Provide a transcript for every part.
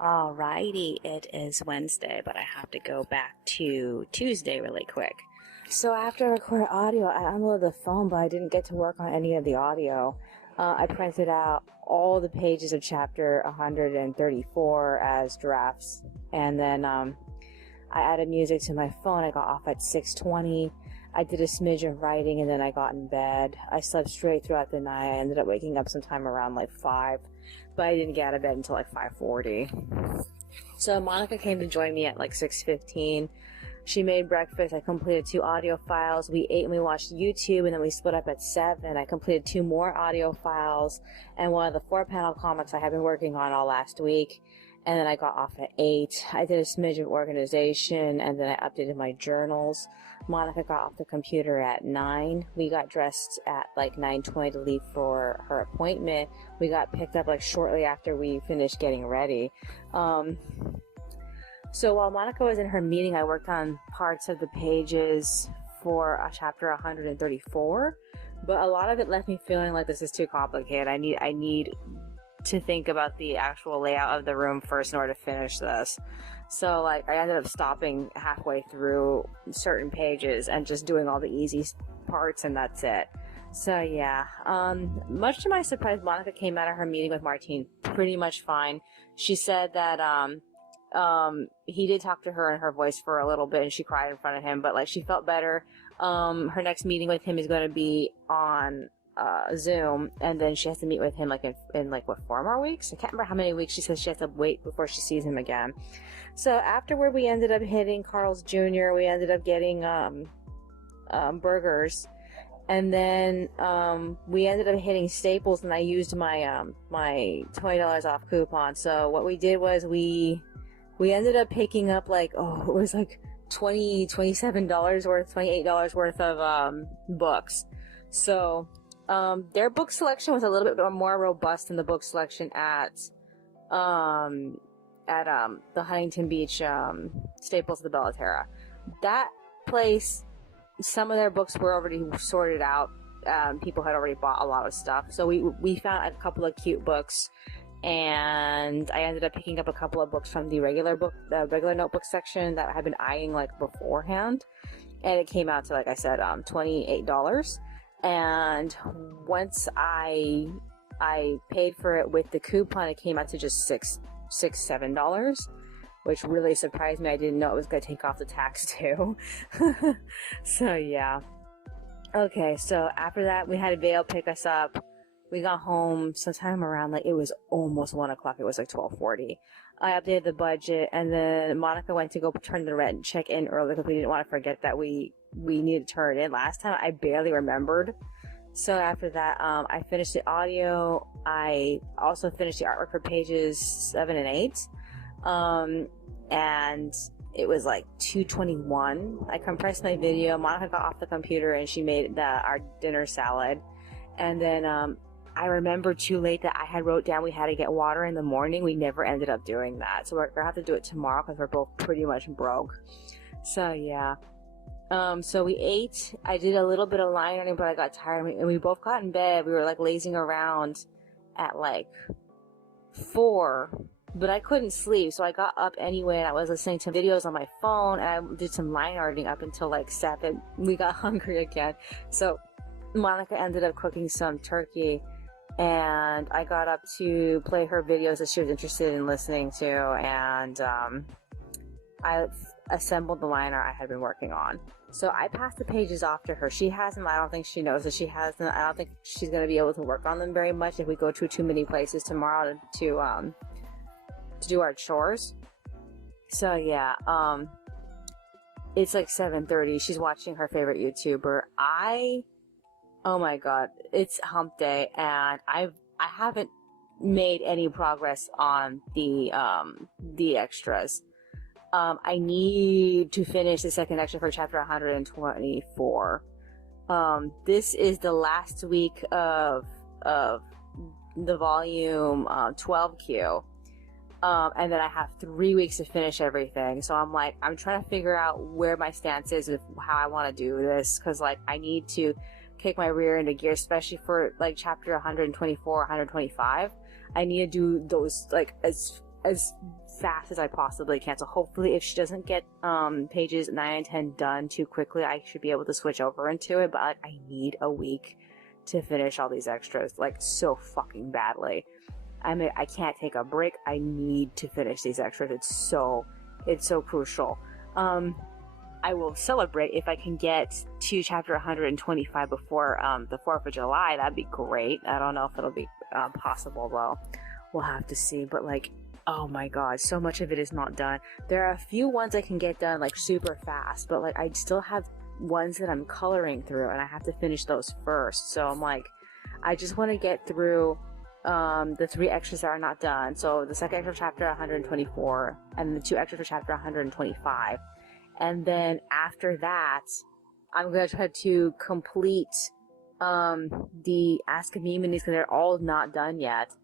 Alrighty, it is Wednesday, but I have to go back to Tuesday really quick. So after I recorded audio, I unloaded the phone, but I didn't get to work on any of the audio. I printed out all the pages of chapter 134 as drafts, and then I added music to my phone. I got off at 6:20. I did a smidge of writing, and then I got in bed. I slept straight throughout the night. I ended up waking up sometime around like 5, but I didn't get out of bed until like 5:40. So Monica came to join me at like 6:15. She made breakfast. I completed 2 audio files. We ate and we watched YouTube, and then we split up at 7. I completed 2 more audio files and one of the 4-panel comics I had been working on all last week. And then I got off at 8. I did a smidge of organization, and then I updated my journals. Monica got off the computer at 9. We got dressed at like 9:20 to leave for her appointment. We got picked up like shortly after we finished getting ready. So while Monica was in her meeting, I worked on parts of the pages for chapter 134, but a lot of it left me feeling like this is too complicated. I need to think about the actual layout of the room first in order to finish this. So like I ended up stopping halfway through certain pages and just doing all the easy parts, and that's it. So yeah, much to my surprise, Monica came out of her meeting with Martine pretty much fine. She said that he did talk to her in her voice for a little bit, and she cried in front of him, but like she felt better. Her next meeting with him is going to be on Zoom, and then she has to meet with him like in like what, 4 more weeks? I can't remember how many weeks she says she has to wait before she sees him again. So afterward, we ended up hitting Carl's Jr. We ended up getting burgers, and then we ended up hitting Staples, and I used my my $20 off coupon. So what we did was we ended up picking up like, it was like $27 worth, $28 worth of books. So their book selection was a little bit more robust than the book selection at the Huntington Beach Staples of the Bellaterra. That place, some of their books were already sorted out. People had already bought a lot of stuff. So we found a couple of cute books, and I ended up picking up a couple of books from the regular notebook section that I had been eyeing like beforehand, and it came out to, like I said, $28. And once I paid for it with the coupon, it came out to just $7, which really surprised me. I didn't know it was going to take off the tax too. So yeah. Okay, so after that, we had Vale pick us up. We got home sometime around, like, it was almost 1 o'clock. It was like 12:40. I updated the budget, and then Monica went to go turn the rent check in early because we didn't want to forget that we needed to turn it in. Last time, I barely remembered. So after that, I finished the audio. I also finished the artwork for pages 7 and 8. And it was like 2:21. I compressed my video. Monica got off the computer, and she made our dinner salad. And then, I remember too late that I had wrote down we had to get water in the morning. We never ended up doing that. So we're going to have to do it tomorrow because we're both pretty much broke. So yeah. So we ate. I did a little bit of line learning, but I got tired, and we both got in bed. We were like lazing around at like 4, but I couldn't sleep. So I got up anyway, and I was listening to videos on my phone, and I did some line arting up until like 7. We got hungry again. So Monica ended up cooking some turkey, and I got up to play her videos that she was interested in listening to, and I assembled the liner I had been working on. So I passed the pages off to her. She has them. I don't think she knows that she has them. I don't think she's going to be able to work on them very much if we go to too many places tomorrow to do our chores. So yeah, it's like 7:30. She's watching her favorite YouTuber. Oh my god, it's hump day, and I haven't made any progress on the extras. I need to finish the second extra for chapter 124. This is the last week of the volume 12Q. And then I have 3 weeks to finish everything. So I'm trying to figure out where my stance is with how I want to do this. Cause like, I need to kick my rear into gear, especially for like chapter 124, 125. I need to do those like as fast as I possibly can. So hopefully if she doesn't get pages 9 and 10 done too quickly, I should be able to switch over into it. But I need a week to finish all these extras, like, so fucking badly. I mean, I can't take a break. I need to finish these extras. It's so crucial. I will celebrate if I can get to chapter 125 before the 4th of July. That'd be great. I don't know if it'll be possible though. We'll have to see. But like, oh my god, so much of it is not done. There are a few ones I can get done like super fast, but like I still have ones that I'm coloring through and I have to finish those first. So I'm like, I just want to get through the 3 extras that are not done. So the second extra for chapter 124 and the 2 extras for chapter 125. And then after that, I'm going to try to complete the Ask Amymone because they're all not done yet.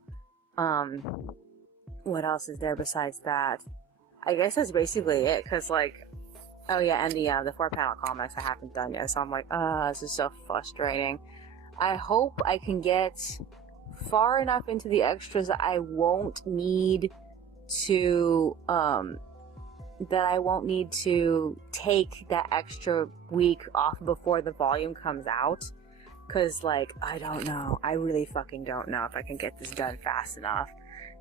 What else is there besides that? I guess that's basically it, because like, oh yeah, and the 4-panel comics I haven't done yet, so I'm like, this is so frustrating. I hope I can get far enough into the extras that I won't need to take that extra week off before the volume comes out. Cause like, I don't know. I really fucking don't know if I can get this done fast enough.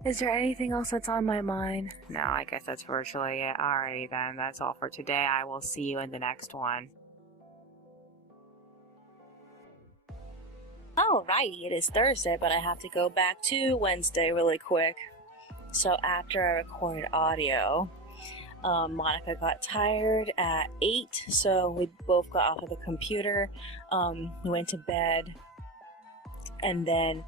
Is there anything else that's on my mind? No, I guess that's virtually it. Alrighty then, that's all for today. I will see you in the next one. Alrighty, it is Thursday, but I have to go back to Wednesday really quick. So after I recorded audio, Monica got tired at 8, so we both got off of the computer, went to bed, and then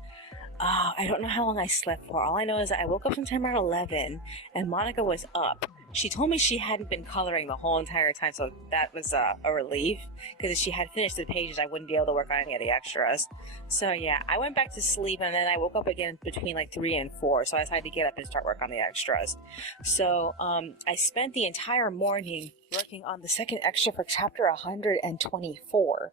I don't know how long I slept for. All I know is that I woke up sometime around 11, and Monica was up. She told me she hadn't been coloring the whole entire time, so that was a relief, because if she had finished the pages, I wouldn't be able to work on any of the extras. So yeah, I went back to sleep, and then I woke up again between like 3 and 4, so I decided to get up and start work on the extras. So I spent the entire morning working on the second extra for chapter 124.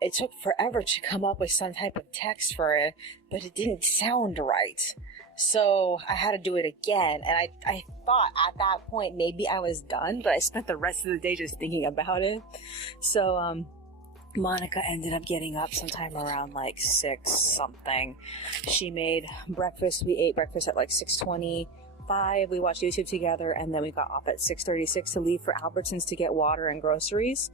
It took forever to come up with some type of text for it, but it didn't sound right. So I had to do it again, and I thought at that point maybe I was done, but I spent the rest of the day just thinking about it. So Monica ended up getting up sometime around like 6 something. She made breakfast. We ate breakfast at like 6:25. We watched YouTube together, and then we got off at 6:36 to leave for Albertsons to get water and groceries.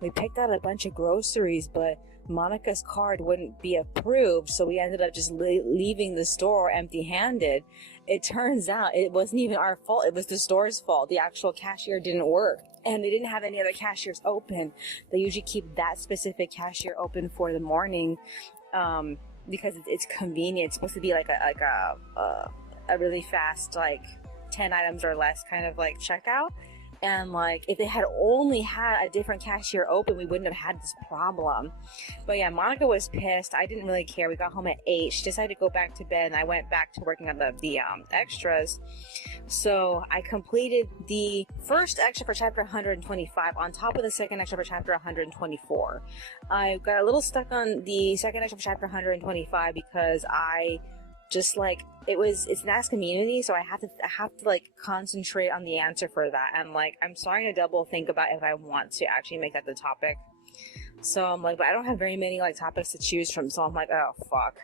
We picked out a bunch of groceries, but Monica's card wouldn't be approved, so we ended up just leaving the store empty-handed. It turns out it wasn't even our fault, it was the store's fault. The actual cashier didn't work, and they didn't have any other cashiers open. They usually keep that specific cashier open for the morning, because it's convenient. It's supposed to be like a really fast, like 10 items or less kind of like checkout. And like, if they had only had a different cashier open, we wouldn't have had this problem. But yeah, Monica was pissed. I didn't really care. We got home at 8. She decided to go back to bed, and I went back to working on the extras. So I completed the first extra for chapter 125 on top of the second extra for chapter 124. I got a little stuck on the second extra for chapter 125 because I just like, it's an Ask Amymone, so I have to like concentrate on the answer for that, and like I'm starting to double think about if I want to actually make that the topic. So I'm like, but I don't have very many like topics to choose from, so I'm like, oh fuck.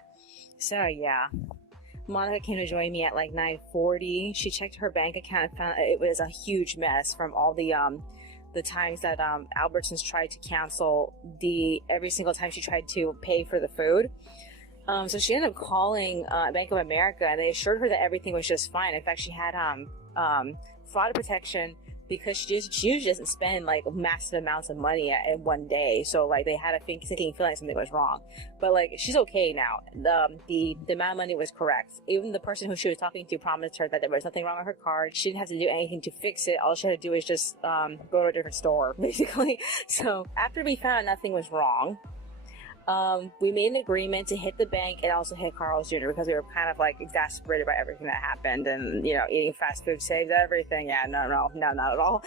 So yeah, Monica came to join me at like 9:40. She checked her bank account and found it was a huge mess from all the times that Albertsons tried to cancel every single time she tried to pay for the food. So she ended up calling Bank of America, and they assured her that everything was just fine. In fact, she had fraud protection because she usually doesn't spend like massive amounts of money in one day. So like they had a sinking feeling something was wrong, but like she's okay now. The amount of money was correct. Even the person who she was talking to promised her that there was nothing wrong with her card. She didn't have to do anything to fix it. All she had to do was just go to a different store, basically. So after we found out nothing was wrong, we made an agreement to hit the bank and also hit Carl's Jr. because we were kind of like exasperated by everything that happened, and you know, eating fast food saves everything. Yeah, no, not at all.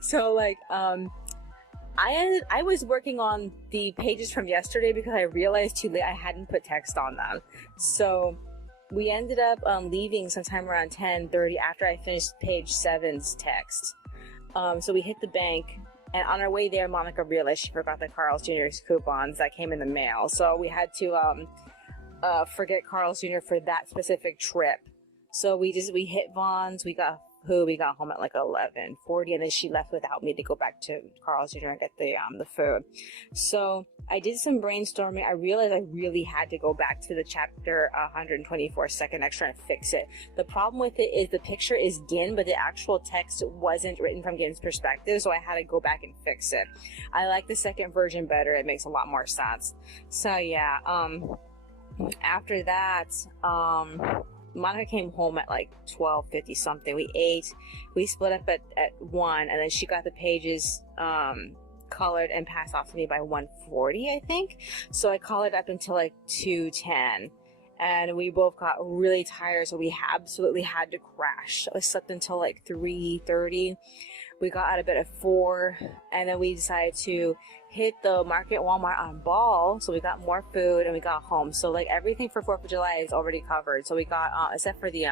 So like, I was working on the pages from yesterday because I realized too late I hadn't put text on them. So we ended up leaving sometime around 10:30 after I finished page 7's text. So we hit the bank, and on our way there, Monica realized she forgot the Carl's Jr.'s coupons that came in the mail. So we had to forget Carl's Jr. for that specific trip. So we hit Vaughn's, we got home at like 11:40, and then she left without me to go back to Carl's Jr. and get the food. So I did some brainstorming. I realized I really had to go back to the chapter 124 second extra and fix it. The problem with it is the picture is Gin, but the actual text wasn't written from Gin's perspective, so I had to go back and fix it. I like the second version better. It makes a lot more sense. So yeah, after that, Monica came home at like 12:50 something. We ate, we split up at 1, and then she got the pages colored and passed off to me by 1:40, I think. So I colored up until like 2:10, and we both got really tired, so we absolutely had to crash. I slept until like 3:30. We got out of bed at 4, and then we decided to hit the market Walmart on Ball, so we got more food and we got home. So like everything for 4th of July is already covered. So we got except for the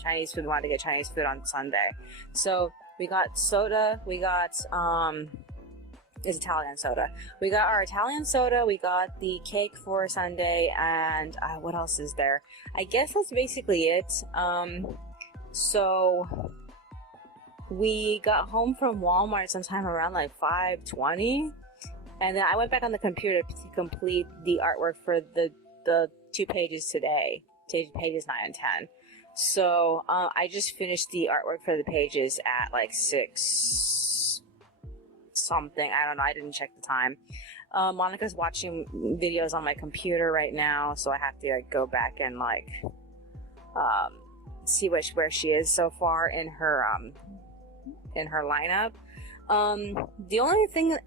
Chinese food. We wanted to get Chinese food on Sunday, so we got soda. We got it's Italian soda. We got our Italian soda. We got the cake for Sunday, and what else is there? I guess that's basically it. So we got home from Walmart sometime around like 5:20. And then I went back on the computer to complete the artwork for the 2 pages today, pages 9 and 10. So I just finished the artwork for the pages at like 6 something. I don't know. I didn't check the time. Monica's watching videos on my computer right now, so I have to like go back and like see where she is so far in her lineup. The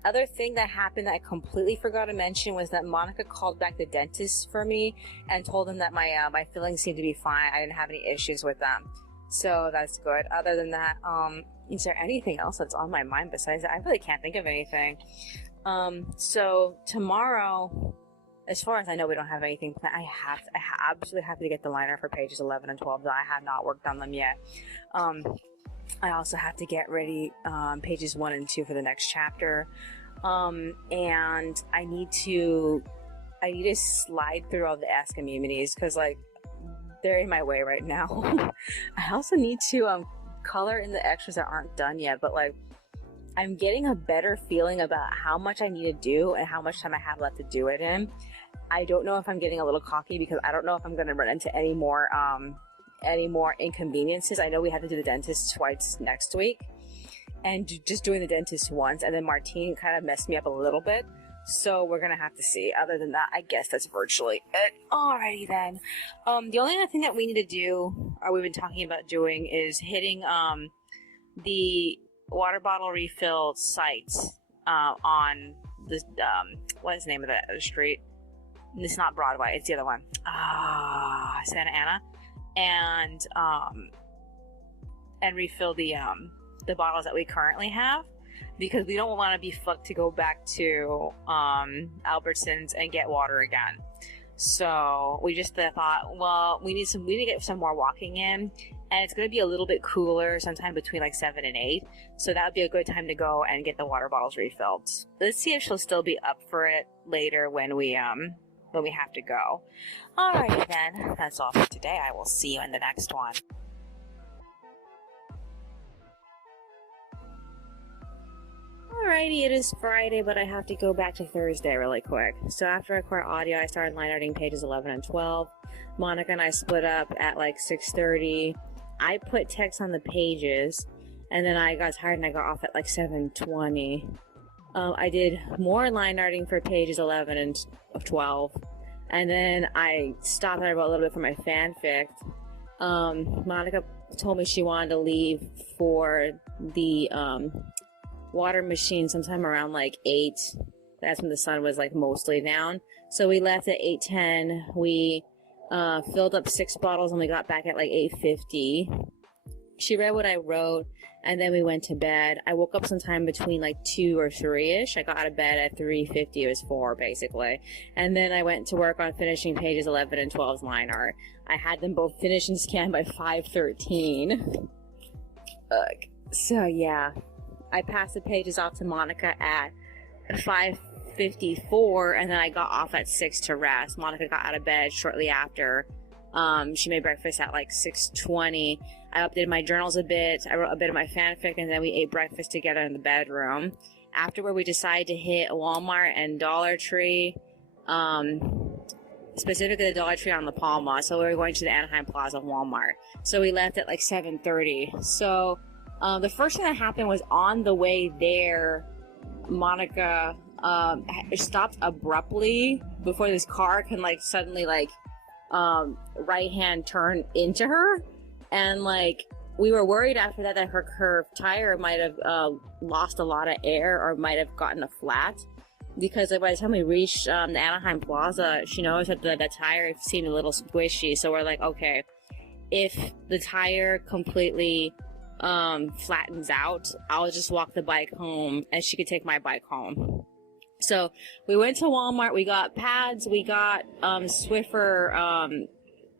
other thing that happened that I completely forgot to mention was that Monica called back the dentist for me and told him that my fillings seemed to be fine. I didn't have any issues with them. So that's good. Other than that, is there anything else that's on my mind besides that? I really can't think of anything. So tomorrow, as far as I know, we don't have anything planned. I absolutely have to get the liner for pages 11 and 12. I have not worked on them yet. I also have to get ready pages 1 and 2 for the next chapter, and I need to slide through all the Ask Amymones because like they're in my way right now. I also need to color in the extras that aren't done yet, but like I'm getting a better feeling about how much I need to do and how much time I have left to do it in. I don't know if I'm getting a little cocky because I don't know if I'm going to run into any more inconveniences. I know we have to do the dentist twice next week, and just doing the dentist once, and then Martine kind of messed me up a little bit, so we're gonna have to see. Other than that, I guess that's virtually it. Alrighty then. The only other thing that we need to do, or we've been talking about doing, is hitting the water bottle refill site on the what is the name of the street? It's not Broadway, it's the other one. Santa Ana. And refill the bottles that we currently have, because we don't want to be fucked to go back to Albertsons and get water again. So we just thought, well, we need to get some more walking in, and it's going to be a little bit cooler sometime between like 7 and 8, so that would be a good time to go and get the water bottles refilled. Let's see if she'll still be up for it later when we have to go. Alrighty then, that's all for today. I will see you in the next one. Alrighty, it is Friday, but I have to go back to Thursday really quick. So after I record audio, I started line arting pages 11 and 12. Monica and I split up at like 6:30. I put text on the pages, and then I got tired and I got off at like 7:20. I did more line arting for pages 11 and 12, and then I stopped and I wrote a little bit for my fanfic. Monica told me she wanted to leave for the water machine sometime around like 8. That's when the sun was like mostly down. So we left at 8:10. We filled up 6 bottles and we got back at like 8:50. She read what I wrote, and then we went to bed. I woke up sometime between like 2 or 3-ish. I got out of bed at 3:50. It was 4, basically. And then I went to work on finishing pages 11 and 12's line art. I had them both finished and scanned by 5:13. So, yeah. I passed the pages off to Monica at 5:54, and then I got off at 6 to rest. Monica got out of bed shortly after. She made breakfast at like 6:20. I updated my journals a bit. I wrote a bit of my fanfic, and then we ate breakfast together in the bedroom. Afterward, we decided to hit Walmart and Dollar Tree, specifically the Dollar Tree on La Palma. So we were going to the Anaheim Plaza Walmart. So we left at like 7:30. So the first thing that happened was on the way there, Monica stopped abruptly before this car can like suddenly like right hand turn into her, and like we were worried after that her tire might have lost a lot of air or might have gotten a flat, because like, by the time we reached the Anaheim Plaza, she noticed that the tire seemed a little squishy. So we're like, okay, if the tire completely flattens out, I'll just walk the bike home and she could take my bike home. So we went to Walmart, we got pads, we got Swiffer,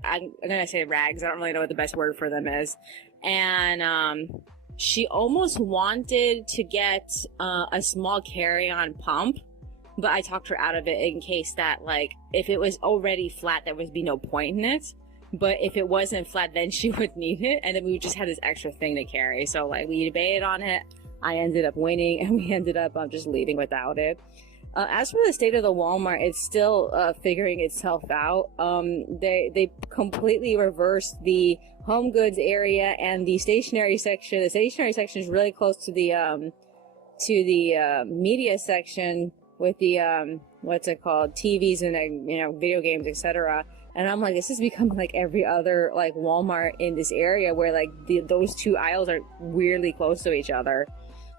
I'm gonna say rags, I don't really know what the best word for them is. And she almost wanted to get a small carry-on pump, but I talked her out of it in case that, like, if it was already flat, there would be no point in it. But if it wasn't flat, then she would need it, and then we just had this extra thing to carry. So, like, we debated on it. I ended up winning, and we ended up just leaving without it. As for the state of the Walmart, it's still figuring itself out. They completely reversed the home goods area and the stationery section. The stationery section is really close to the media section with the what's it called, TVs and video games, etc. And I'm like, this is becoming like every other like Walmart in this area, where like those two aisles are weirdly close to each other.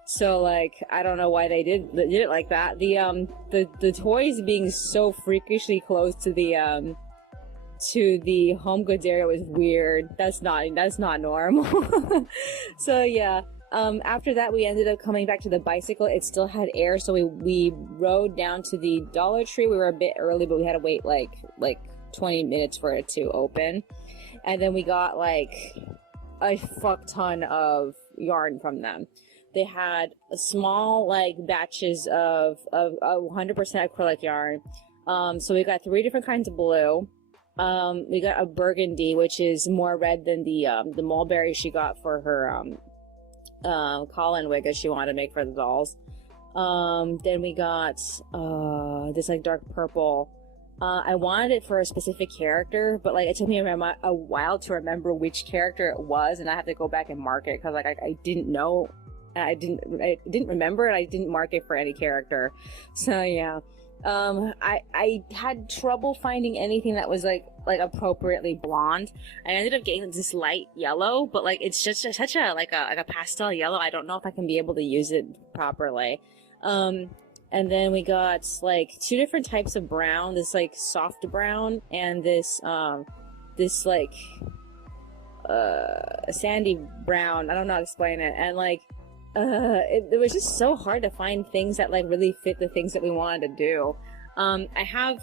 So like, I don't know why they did it like that. The toys being so freakishly close to the home goods area was weird. That's not normal. So yeah. After that, we ended up coming back to the bicycle. It still had air, so we rode down to the Dollar Tree. We were a bit early, but we had to wait like 20 minutes for it to open. And then we got like a fuck ton of yarn from them. They had a small like batches of 100% acrylic yarn. So we got 3 different kinds of blue. We got a burgundy, which is more red than the mulberry she got for her Colin wig that she wanted to make for the dolls. Then we got this like dark purple. I wanted it for a specific character, but like it took me a while to remember which character it was, and I have to go back and mark it because like I didn't know, I didn't remember, and I didn't mark it for any character. So yeah. I had trouble finding anything that was like appropriately blonde. I ended up getting this light yellow, but like it's just such a like a pastel yellow. I don't know if I can be able to use it properly. And then we got like 2 different types of brown, this like soft brown and this like sandy brown. I don't know how to explain it. And like it was just so hard to find things that like really fit the things that we wanted to do. I have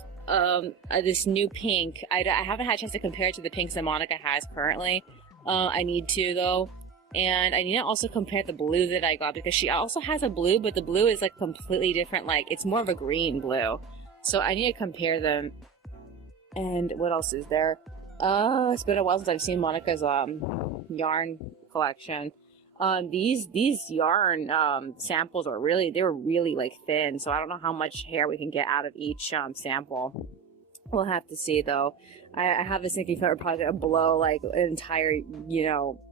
this new pink. I haven't had a chance to compare it to the pinks that Monica has currently. I need to though, and I need to also compare the blue that I got, because she also has a blue, but the blue is like completely different. Like it's more of a green blue, so I need to compare them. And what else is there? It's been a while since I've seen Monica's yarn collection. These yarn samples are really like thin, so I don't know how much hair we can get out of each sample. We'll have to see though. I have a sneaky feeling we're probably gonna blow like an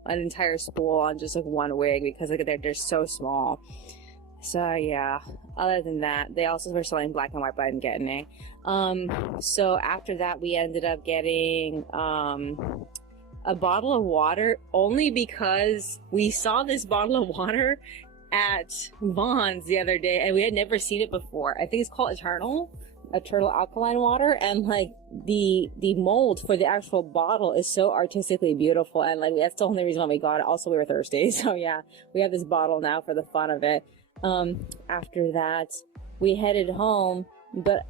entire spool on just like one wig, because like they're so small. So yeah, other than that, they also were selling black and white, but I didn't get any. So after that, we ended up getting a bottle of water, only because we saw this bottle of water at Vaughn's the other day and we had never seen it before. I think it's called Eternal. a turtle alkaline water, and like the mold for the actual bottle is so artistically beautiful, and like that's the only reason why we got it. Also, we were thirsty, so yeah, we have this bottle now for the fun of it. After that, we headed home, but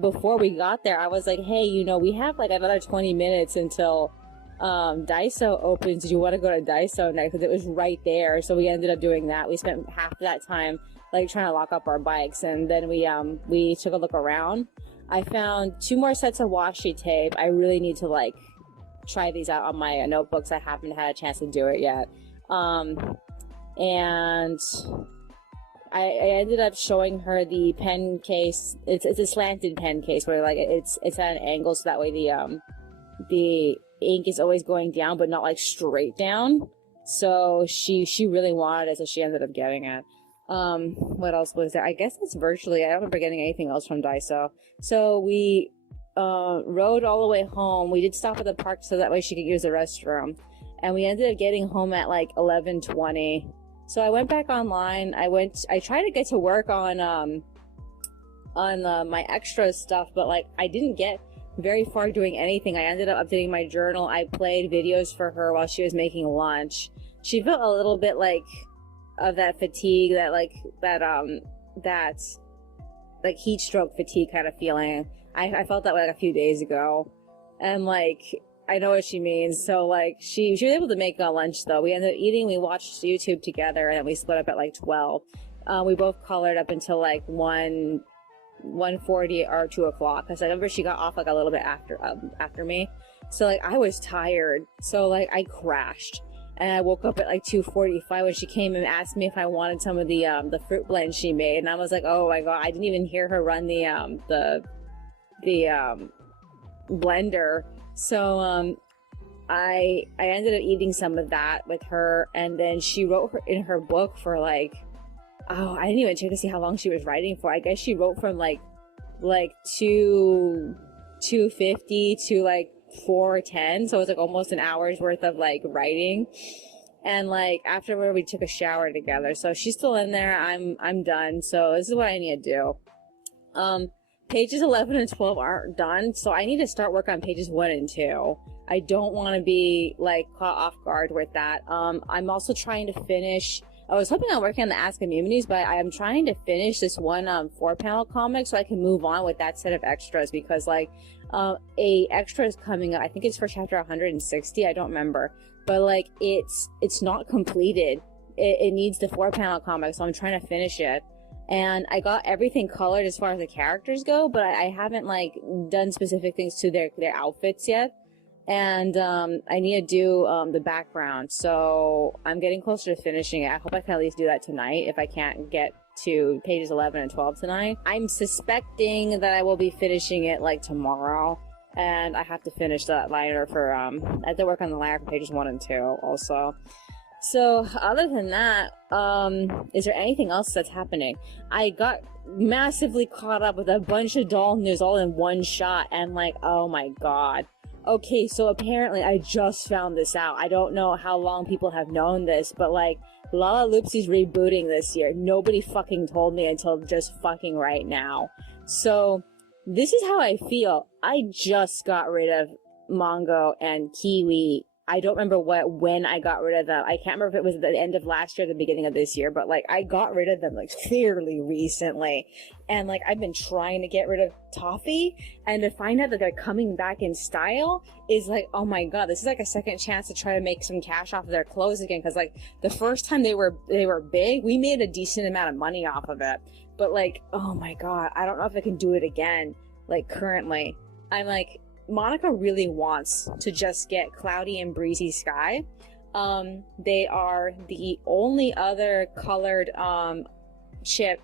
before we got there, I was like, hey, you know, we have like another 20 minutes until Daiso opens. Do you want to go to Daiso next? Because it was right there. So we ended up doing that. We spent half of that time like trying to lock up our bikes, and then we took a look around. I found 2 more sets of washi tape. I really need to like try these out on my notebooks. I haven't had a chance to do it yet. And I ended up showing her the pen case. It's a slanted pen case where like it's at an angle, so that way the ink is always going down, but not like straight down. So she really wanted it, so she ended up getting it. What else was there? I guess it's virtually. I don't remember getting anything else from Daiso. So we rode all the way home. We did stop at the park so that way she could use the restroom, and we ended up getting home at like 11:20. So I went back online. I tried to get to work on my extra stuff, but like I didn't get very far doing anything. I ended up updating my journal. I played videos for her while she was making lunch. She felt a little bit like of that fatigue, that heat stroke fatigue kind of feeling. I felt that way like a few days ago, and like I know what she means. So like she was able to make lunch though. We ended up eating. We watched YouTube together, and then we split up at like 12. We both colored up until like 1:40 or 2 o'clock. Cause I remember she got off like a little bit after me. So like I was tired. So like I crashed, and I woke up at like 2:45 when she came and asked me if I wanted some of the fruit blend she made, and I was like, oh my god, I didn't even hear her run the blender. So I ended up eating some of that with her, and then she wrote in her book for like, oh, I didn't even check to see how long she was writing for. I guess she wrote from like 2:50 to like 4:10, so it was like almost an hour's worth of like writing. And like afterward we took a shower together. So she's still in there. I'm done. So this is what I need to do. Pages 11 and 12 aren't done, so I need to start work on pages 1 and 2. I don't want to be like caught off guard with that. I'm also trying to finish. I was hoping on working on the Ask Amymoneys, but I am trying to finish this one 4-panel comic so I can move on with that set of extras, because like a extra is coming up. I think it's for chapter 160. I don't remember, but like it's not completed. It needs the 4-panel comic, so I'm trying to finish it. And I got everything colored as far as the characters go, but I haven't like done specific things to their outfits yet. And I need to do the background, so I'm getting closer to finishing it. I hope I can at least do that tonight if I can't get to pages 11 and 12 tonight. I'm suspecting that I will be finishing it like tomorrow, and I have to finish that liner for I have to work on the liner for pages 1 and 2 also. So other than that, is there anything else that's happening? I got massively caught up with a bunch of doll news all in one shot, and like, oh my god. Okay, so apparently I just found this out. I don't know how long people have known this, but like Lalaloopsy's rebooting this year. Nobody fucking told me until just fucking right now. So this is how I feel. I just got rid of Mongo and Kiwi. I don't remember when I got rid of them. I can't remember if it was at the end of last year or the beginning of this year, but like I got rid of them like fairly recently. And like I've been trying to get rid of Toffee, and to find out that they're coming back in style is like, oh my god, this is like a second chance to try to make some cash off of their clothes again, because like the first time they were big, we made a decent amount of money off of it. But like, oh my god, I don't know if I can do it again. Like currently, I'm like, Monica really wants to just get Cloudy and Breezy Sky. They are the only other colored chip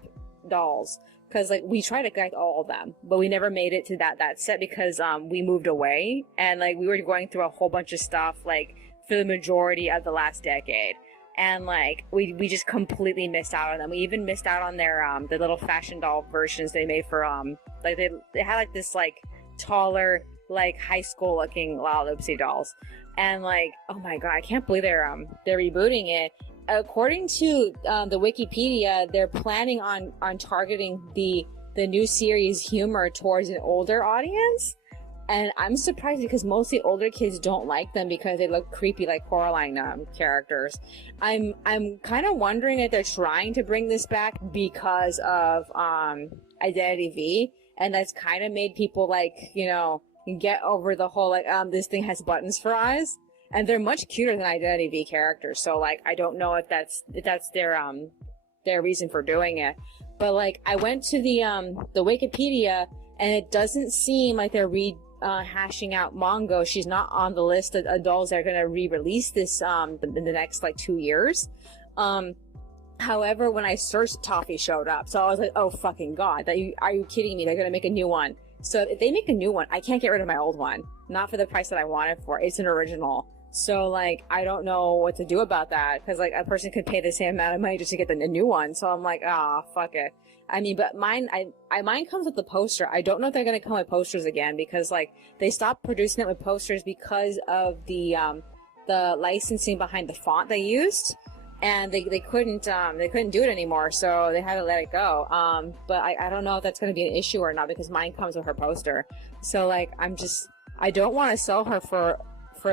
dolls, because like we tried to collect all of them, but we never made it to that set because we moved away, and like we were going through a whole bunch of stuff like for the majority of the last decade, and like we just completely missed out on them. We even missed out on their the little fashion doll versions they made for like they had like this like taller, like high school looking Lalaloopsy dolls, and like, oh my god, I can't believe they're rebooting it. According to the Wikipedia, they're planning on targeting the the new series humor towards an older audience. And I'm surprised because mostly older kids don't like them because they look creepy like Coraline characters. I'm kind of wondering if they're trying to bring this back because of Identity V, and that's kind of made people like, you know, get over the whole like this thing has buttons for eyes, and they're much cuter than Identity V characters. So like I don't know if that's their reason for doing it. But like I went to the Wikipedia, and it doesn't seem like they're hashing out Mongo. She's not on the list of adults that are going to re-release this in the next like 2 years. However, when I searched, Toffee showed up, so I was like, oh fucking god, are you kidding me? They're going to make a new one. So if they make a new one, I can't get rid of my old one, not for the price that I want it for. It's an original. So like I don't know what to do about that, because like a person could pay the same amount of money just to get the new one. So I'm like, ah, fuck it. I mean, but mine comes with the poster. I don't know if they're gonna come with posters again, because like they stopped producing it with posters because of the licensing behind the font they used, and they couldn't do it anymore, so they had to let it go. But I don't know if that's gonna be an issue or not, because mine comes with her poster. So like I don't want to sell her for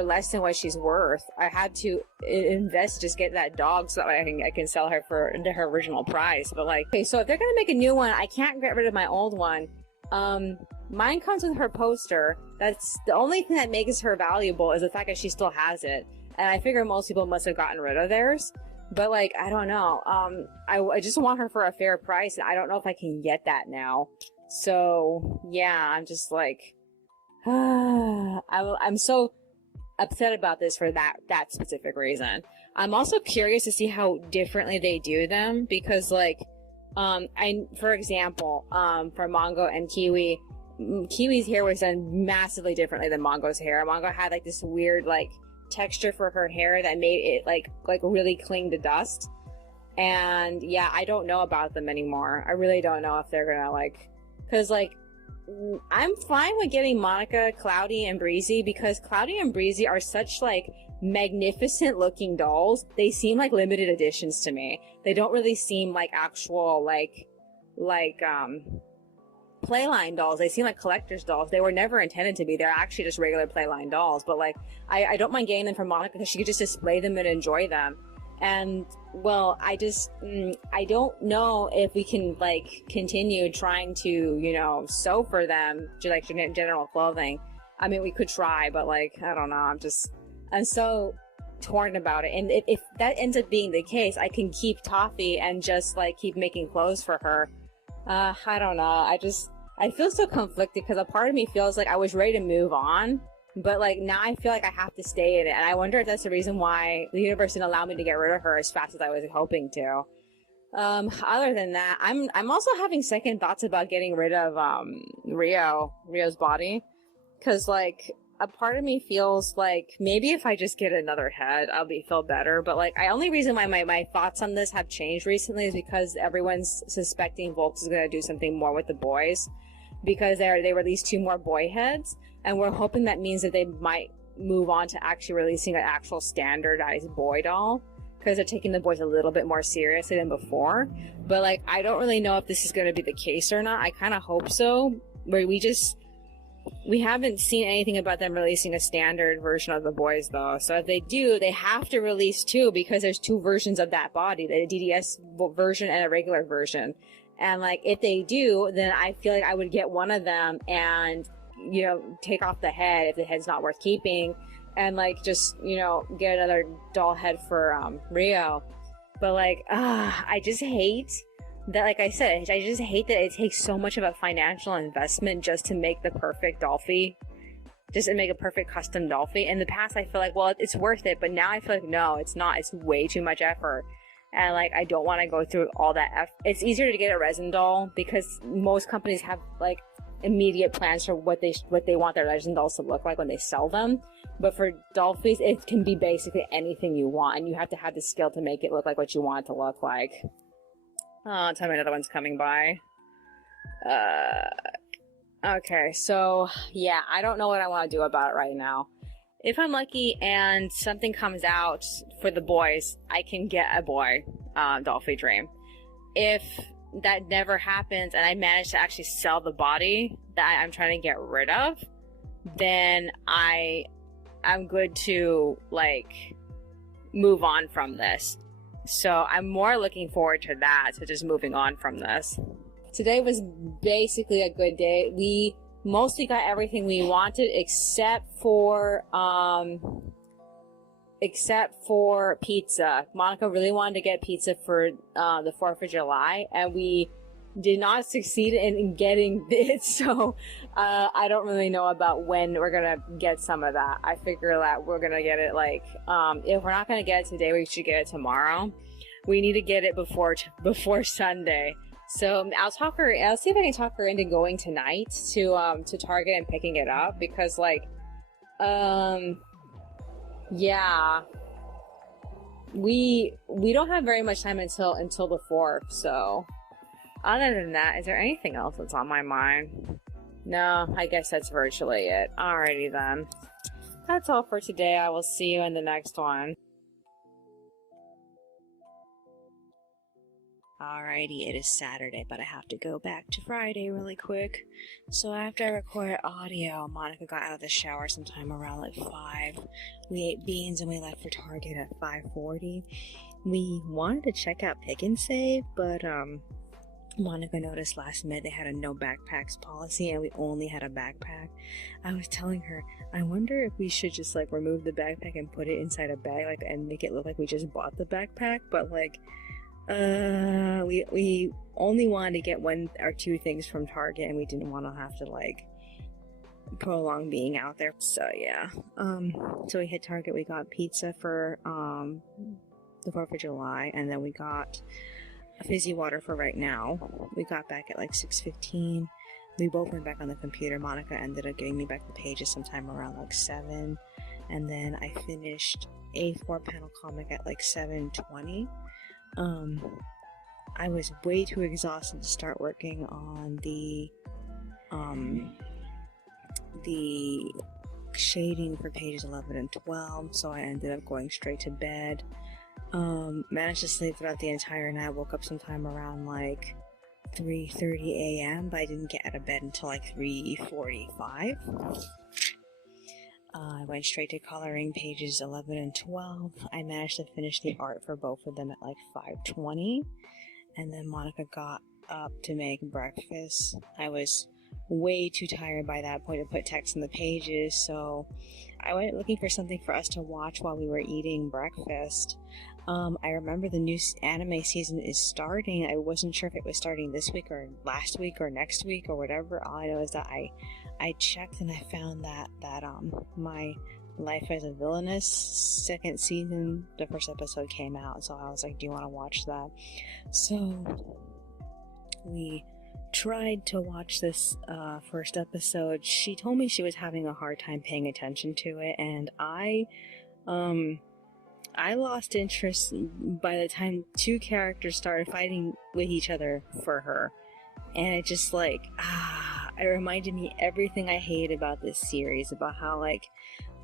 less than what she's worth. I had to invest, just get that dog so that I can sell her for into her original price. But like, okay, so if they're gonna make a new one, I can't get rid of my old one. Mine comes with her poster. That's the only thing that makes her valuable, is the fact that she still has it. And I figure most people must have gotten rid of theirs. But like, I don't know. I just want her for a fair price, and I don't know if I can get that now. So yeah, I'm just like, I'm so upset about this for that specific reason. I'm also curious to see how differently they do them, because like for example, for Mongo and Kiwi, Kiwi's hair was done massively differently than Mongo's hair. Mongo had like this weird like texture for her hair that made it like really cling to dust. And yeah, I don't know about them anymore. I really don't know if they're gonna like, because like I'm fine with getting Monica, Cloudy, and Breezy, because Cloudy and Breezy are such like magnificent looking dolls. They seem like limited editions to me. They don't really seem like actual like Playline dolls. They seem like collector's dolls. They were never intended to be. They're actually just regular Playline dolls. But like I don't mind getting them from Monica because she could just display them and enjoy them. And well, I don't know if we can like continue trying to, you know, sew for them, like general clothing. I mean, we could try, but like, I don't know. I'm so torn about it. And if that ends up being the case, I can keep Toffee and just like keep making clothes for her. I don't know. I feel so conflicted, because a part of me feels like I was ready to move on, but like now I feel like I have to stay in it, and I wonder if that's the reason why the universe didn't allow me to get rid of her as fast as I was hoping to. Other than that, I'm also having second thoughts about getting rid of Rio's body, because like a part of me feels like maybe if I just get another head, I'll feel better. But like, only reason why my thoughts on this have changed recently is because everyone's suspecting Volks is gonna do something more with the boys, because they released 2 more boy heads, and we're hoping that means that they might move on to actually releasing an actual standardized boy doll, because they're taking the boys a little bit more seriously than before. But like, I don't really know if this is going to be the case or not. I kind of hope so, where we haven't seen anything about them releasing a standard version of the boys though. So if they do, they have to release 2, because there's 2 versions of that body, the DDS version and a regular version. And like, if they do, then I feel like I would get one of them and, you know, take off the head if the head's not worth keeping, and like just, you know, get another doll head for Rio. But like, I just hate that, like I said, I just hate that it takes so much of a financial investment just to make the perfect Dolphy, just to make a perfect custom Dolphy. In the past, I feel like, well, it's worth it, but now I feel like, no, it's not. It's way too much effort. And like, I don't want to go through all that effort. It's easier to get a resin doll, because most companies have like immediate plans for what they want their resin dolls to look like when they sell them. But for Dolphys, it can be basically anything you want, and you have to have the skill to make it look like what you want it to look like. Oh, tell me another one's coming by. Okay, so yeah, I don't know what I want to do about it right now. If I'm lucky and something comes out for the boys, I can get a boy Dolphy Dream. If that never happens and I manage to actually sell the body that I'm trying to get rid of, then I'm good to like move on from this. So I'm more looking forward to that, to just moving on from this. Today was basically a good day. We mostly got everything we wanted except for pizza. Monica really wanted to get pizza for the 4th of July, and we did not succeed in getting it. So I don't really know about when we're gonna get some of that. I figure that we're gonna get it like if we're not gonna get it today, we should get it tomorrow. We need to get it before Sunday. So I'll see if I can talk her into going tonight to Target and picking it up, because like yeah, we don't have very much time until the 4th. So other than that, is there anything else that's on my mind? No, I guess that's virtually it. Alrighty then. That's all for today. I will see you in the next one. Alrighty, it is Saturday, but I have to go back to Friday really quick. So after I recorded audio, Monica got out of the shower sometime around like 5. We ate beans and we left for Target at 5:40. We wanted to check out Pick and Save, but Monica noticed last minute they had a no backpacks policy and we only had a backpack. I was telling her, I wonder if we should just like remove the backpack and put it inside a bag, like, and make it look like we just bought the backpack, but like we only wanted to get 1 or 2 things from Target and we didn't want to have to like prolong being out there. So yeah, so we hit Target, we got pizza for the 4th of July, and then we got fizzy water for right now. We got back at like 6:15. We both went back on the computer. Monica ended up getting me back the pages sometime around like 7, and then I finished a 4-panel comic at like 7:20. I was way too exhausted to start working on the shading for pages 11 and 12, so I ended up going straight to bed. Managed to sleep throughout the entire night. Woke up sometime around like 3:30 a.m., but I didn't get out of bed until like 3:45. I went straight to coloring pages 11 and 12. I managed to finish the art for both of them at like 5:20, and then Monica got up to make breakfast. I was way too tired by that point to put text in the pages, so I went looking for something for us to watch while we were eating breakfast. I remember the new anime season is starting. I wasn't sure if it was starting this week or last week or next week or whatever. All I know is that I checked and I found that My Life as a Villainess 2nd season, the 1st episode came out, so I was like, do you want to watch that? So we tried to watch this 1st episode. She told me she was having a hard time paying attention to it, and I lost interest by the time 2 characters started fighting with each other for her, and it just like it reminded me everything I hate about this series, about how like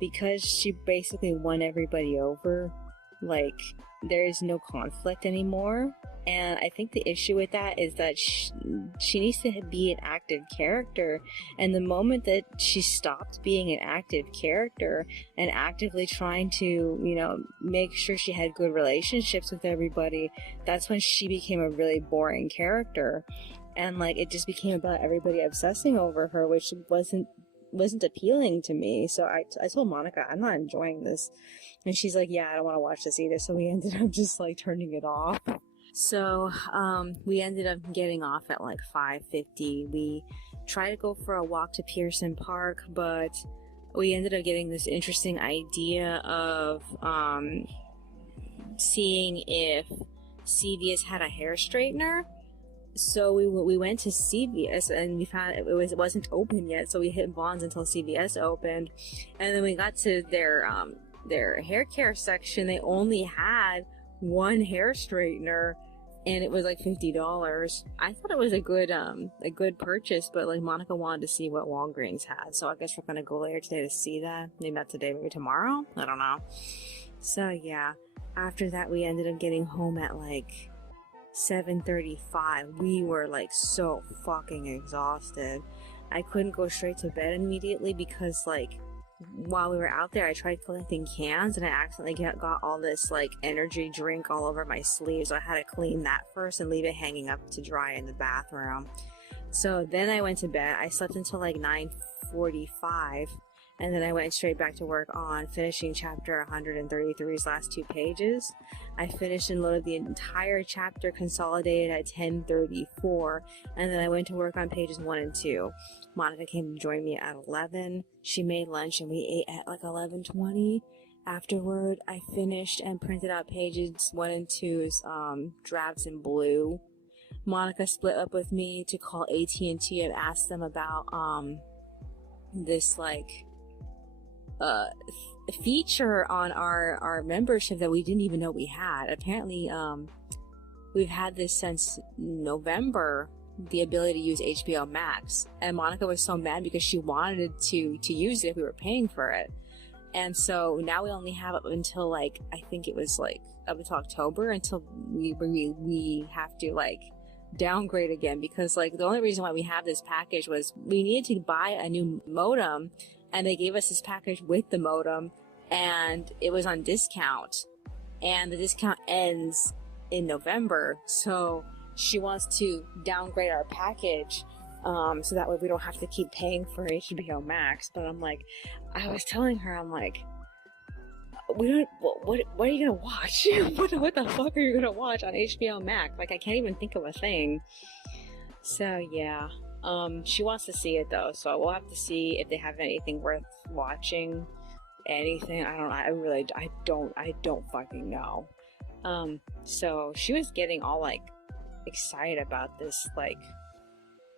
because she basically won everybody over, like there is no conflict anymore. And I think the issue with that is that she needs to be an active character, and the moment that she stopped being an active character and actively trying to, you know, make sure she had good relationships with everybody, that's when she became a really boring character. And like it just became about everybody obsessing over her, which wasn't appealing to me. So I told Monica, I'm not enjoying this, and she's like, yeah, I don't want to watch this either. So we ended up just like turning it off. So we ended up getting off at like 5:50. We tried to go for a walk to Pearson Park, but we ended up getting this interesting idea of seeing if CVS had a hair straightener. So we went to CVS and we found it wasn't open yet, so we hit Vaughn's until CVS opened, and then we got to their hair care section. They only had 1 hair straightener, and it was like $50. I thought it was a good purchase, but like Monica wanted to see what Walgreens had, so I guess we're gonna go later today to see that. Maybe not today, maybe tomorrow. I don't know. So yeah, after that we ended up getting home at like 7:35. We were like so fucking exhausted. I couldn't go straight to bed immediately because like while we were out there I tried collecting cans and I accidentally got all this like energy drink all over my sleeve, so I had to clean that first and leave it hanging up to dry in the bathroom. So then I went to bed. I slept until like 9:45, and then I went straight back to work on finishing chapter 133's last 2 pages. I finished and loaded the entire chapter consolidated at 10:34, and then I went to work on pages 1 and 2. Monica came to join me at 11. She made lunch and we ate at like 11:20. Afterward, I finished and printed out pages 1 and 2's drafts in blue. Monica split up with me to call AT&T and ask them about this like feature on our membership that we didn't even know we had. Apparently we've had this since November, the ability to use HBO Max, and Monica was so mad because she wanted to use it if we were paying for it. And so now we only have it until like I think it was like up until October until we have to like downgrade again, because like the only reason why we have this package was we needed to buy a new modem, and they gave us this package with the modem and it was on discount, and the discount ends in November, so she wants to downgrade our package so that way we don't have to keep paying for HBO Max. But I'm like, I was telling her, I'm like, we don't, what are you gonna watch? what the fuck are you gonna watch on HBO Max? Like, I can't even think of a thing. So yeah, she wants to see it though, so we'll have to see if they have anything worth watching. Anything, I don't fucking know. So she was getting all like excited about this, like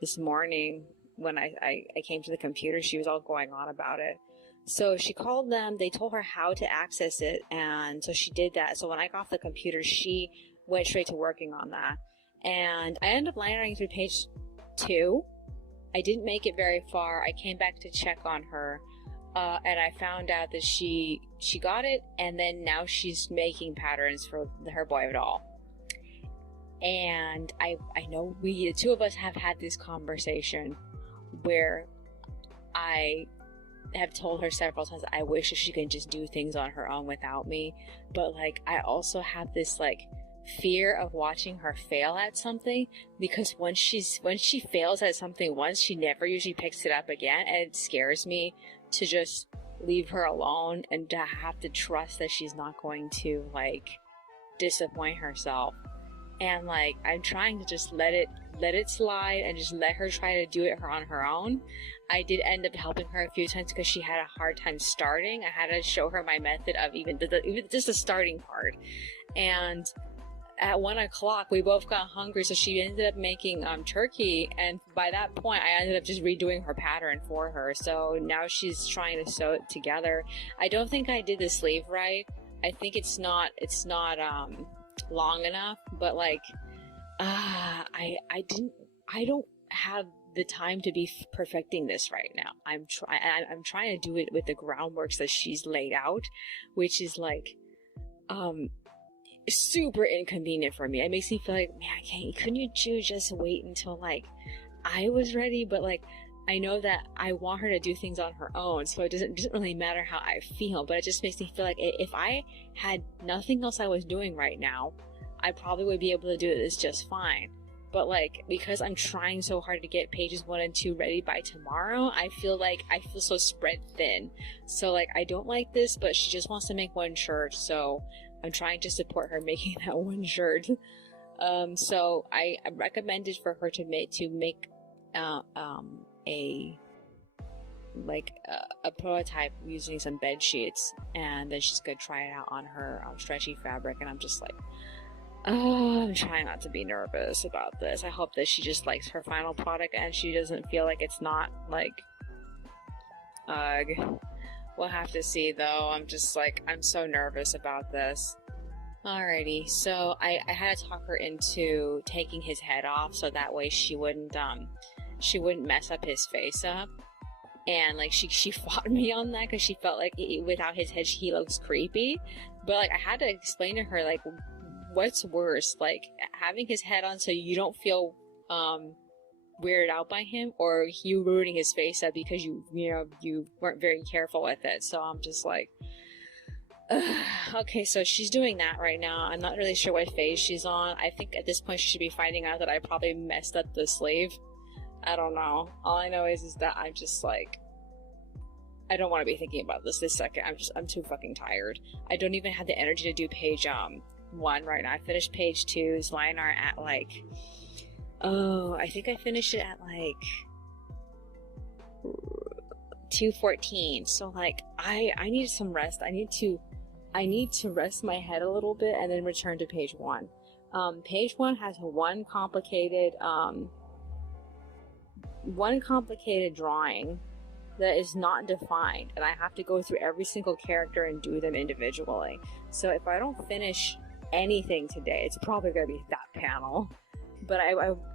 this morning when I came to the computer, she was all going on about it. So she called them, they told her how to access it, and so she did that. So when I got off the computer, she went straight to working on that. And I ended up landing through page 2. I didn't make it very far. I came back to check on her, and I found out that she got it, and then now she's making patterns for her boy doll. And I know the two of us have had this conversation where I have told her several times I wish that she can just do things on her own without me, but like I also have this like fear of watching her fail at something, because when she fails at something once, she never usually picks it up again, and it scares me to just leave her alone and to have to trust that she's not going to like disappoint herself. And like I'm trying to just let it slide and just let her try to do it on her own. I did end up helping her a few times because she had a hard time starting. I had to show her my method of even just the starting part. And at 1 o'clock we both got hungry, so she ended up making turkey, and by that point I ended up just redoing her pattern for her. So now she's trying to sew it together. I don't think I did the sleeve right. I think it's not long enough, but like I don't have the time to be perfecting this right now. I'm trying to do it with the groundworks that she's laid out, which is like super inconvenient for me. It makes me feel like, man, couldn't you just wait until like I was ready? But like I know that I want her to do things on her own, so it doesn't really matter how I feel, but it just makes me feel like if I had nothing else I was doing right now, I probably would be able to do this just fine. But like, because I'm trying so hard to get pages 1 and 2 ready by tomorrow, I feel so spread thin. So like, I don't like this, but she just wants to make one shirt, so I'm trying to support her making that one shirt. So I recommended for her to make a prototype using some bed sheets, and then she's gonna try it out on her stretchy fabric. And I'm just like, I'm trying not to be nervous about this. I hope that she just likes her final product and she doesn't feel like it's not like ugh. We'll have to see though. I'm just like, I'm so nervous about this. Alrighty, so I had to talk her into taking his head off so that way she wouldn't mess up his face up. And like she fought me on that because she felt like without his head he looks creepy. But like I had to explain to her like what's worse, like having his head on so you don't feel weirded out by him, or you ruining his face up because you weren't very careful with it. So I'm just like, okay, so she's doing that right now. I'm not really sure what phase she's on. I think at this point she should be finding out that I probably messed up the sleeve. I don't know. All I know is that I'm just like, I don't want to be thinking about this second. I'm too fucking tired. I don't even have the energy to do page 1 right now. I finished page 2. Mine are at like, I think I finished it at like 2:14. So like I need some rest. I need to rest my head a little bit and then return to page 1. Page 1 has one complicated drawing that is not defined, and I have to go through every single character and do them individually. So if I don't finish anything today, it's probably gonna be that panel. But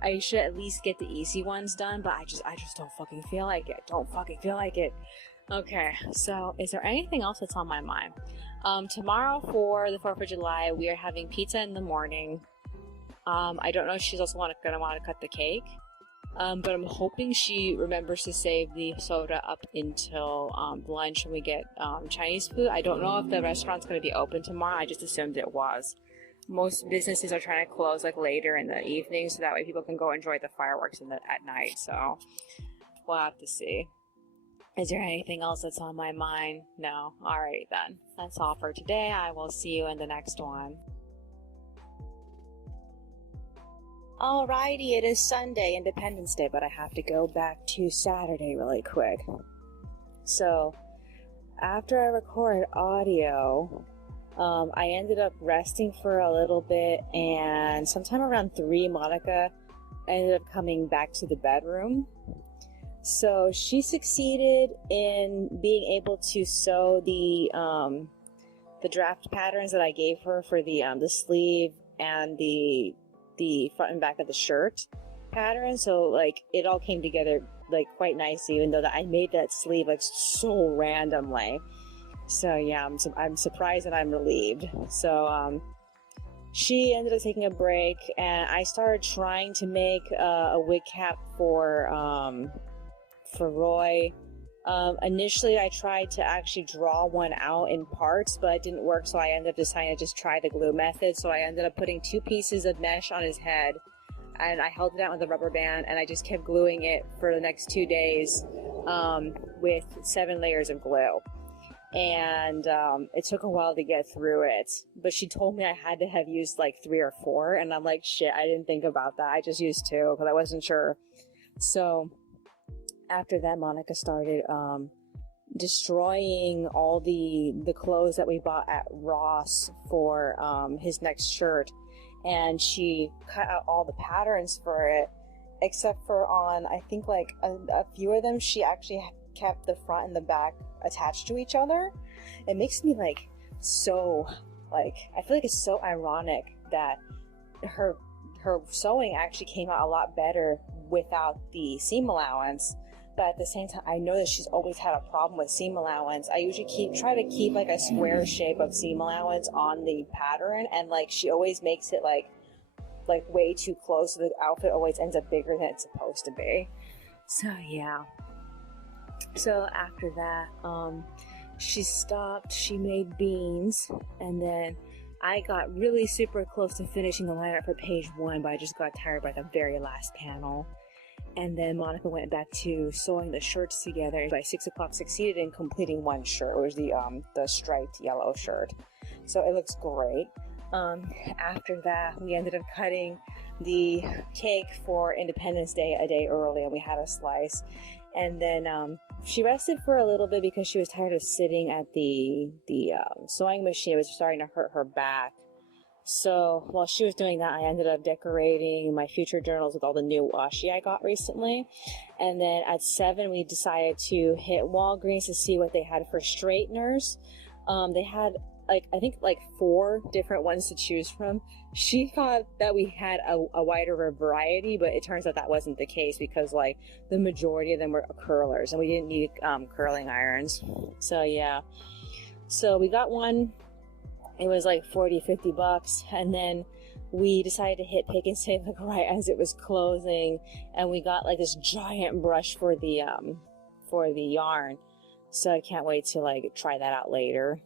I should at least get the easy ones done, but I just don't fucking feel like it. Okay, so is there anything else that's on my mind? Tomorrow for the 4th of July, we are having pizza in the morning. I don't know if she's also gonna want to cut the cake. But I'm hoping she remembers to save the soda up until lunch when we get Chinese food. I don't know if the restaurant's going to be open tomorrow. I just assumed it was. Most businesses are trying to close like later in the evening, so that way people can go enjoy the fireworks at night. So we'll have to see. Is there anything else that's on my mind? No. Alrighty then. That's all for today. I will see you in the next one. Alrighty, it is Sunday, Independence Day, but I have to go back to Saturday really quick. So, after I recorded audio, I ended up resting for a little bit, and sometime around 3, Monica ended up coming back to the bedroom. So, she succeeded in being able to sew the draft patterns that I gave her for the sleeve and the front and back of the shirt pattern. So like it all came together like quite nicely, even though that I made that sleeve like so randomly. So yeah, I'm surprised and I'm relieved. So she ended up taking a break, and I started trying to make a wig cap for Roy. Initially I tried to actually draw one out in parts, but it didn't work, so I ended up deciding to just try the glue method. So I ended up putting 2 pieces of mesh on his head, and I held it down with a rubber band, and I just kept gluing it for the next 2 days with 7 layers of glue. And it took a while to get through it, but she told me I had to have used like 3 or 4, and I'm like, shit, I didn't think about that. I just used 2 because I wasn't sure. So after that, Monica started destroying all the clothes that we bought at Ross for his next shirt, and she cut out all the patterns for it, except for on, I think like a few of them she actually kept the front and the back attached to each other. It makes me like so, like, I feel like it's so ironic that her sewing actually came out a lot better without the seam allowance. But at the same time, I know that she's always had a problem with seam allowance. I usually try to keep like a square shape of seam allowance on the pattern, and like she always makes it like way too close, so the outfit always ends up bigger than it's supposed to be. So yeah. So after that, she stopped, she made beans, and then I got really super close to finishing the lineup for page 1, but I just got tired by the very last panel. And then Monica went back to sewing the shirts together. By 6 o'clock, succeeded in completing one shirt. It was the striped yellow shirt. So it looks great. After that, we ended up cutting the cake for Independence Day a day early, and we had a slice. And then she rested for a little bit because she was tired of sitting at the sewing machine. It was starting to hurt her back. So while she was doing that, I ended up decorating my future journals with all the new washi I got recently. And then at 7, we decided to hit Walgreens to see what they had for straighteners. They had I think 4 different ones to choose from. She thought that we had a wider variety, but it turns out that wasn't the case, because like the majority of them were curlers, and we didn't need curling irons. So yeah, so we got one, It was like 40, 50 bucks. And then we decided to hit Pick and Save like right as it was closing. And we got like this giant brush for the yarn. So I can't wait to like try that out later.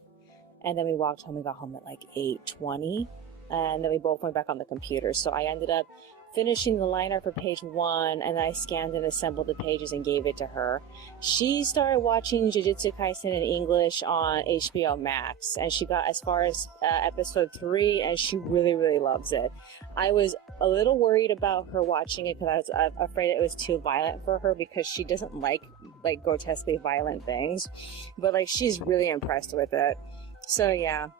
And then we walked home. We got home at like 8:20. And then we both went back on the computer. So I ended up finishing the line art for page 1, and I scanned and assembled the pages and gave it to her. She started watching Jujutsu Kaisen in English on HBO Max, and she got as far as episode 3, and she really, really loves it. I was a little worried about her watching it because I was afraid it was too violent for her, because she doesn't like grotesquely violent things, but like she's really impressed with it. So yeah.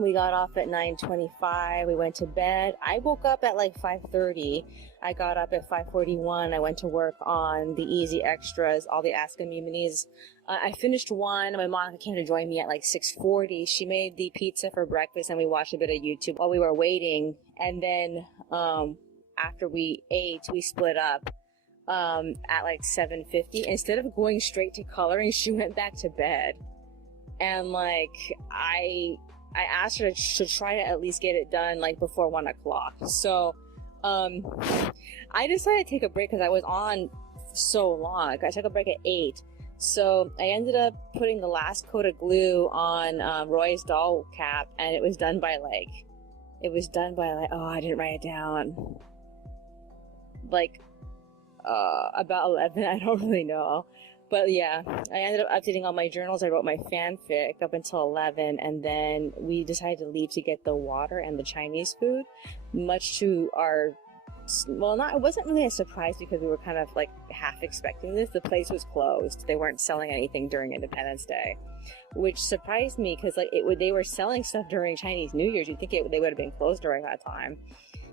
We got off at 9:25. We went to bed. I woke up at like 5:30. I got up at 5:41. I went to work on the easy extras, all the Ask Amymoneys. I finished one. My mom came to join me at like 6:40. She made the pizza for breakfast, and we watched a bit of YouTube while we were waiting. And then after we ate, we split up at like 7:50. Instead of going straight to coloring, she went back to bed. And like I asked her to try to at least get it done like before 1 o'clock. So I decided to take a break because I was on so long. I took a break at 8. So I ended up putting the last coat of glue on Roy's doll cap, and it was done by like, oh, I didn't write it down. Like about 11, I don't really know. But yeah, I ended up updating all my journals. I wrote my fanfic up until 11, and then we decided to leave to get the water and the Chinese food, much to our, well, it wasn't really a surprise because we were kind of like half expecting this. The place was closed. They weren't selling anything during Independence Day, which surprised me because like they were selling stuff during Chinese New Year's. You'd think they would have been closed during that time.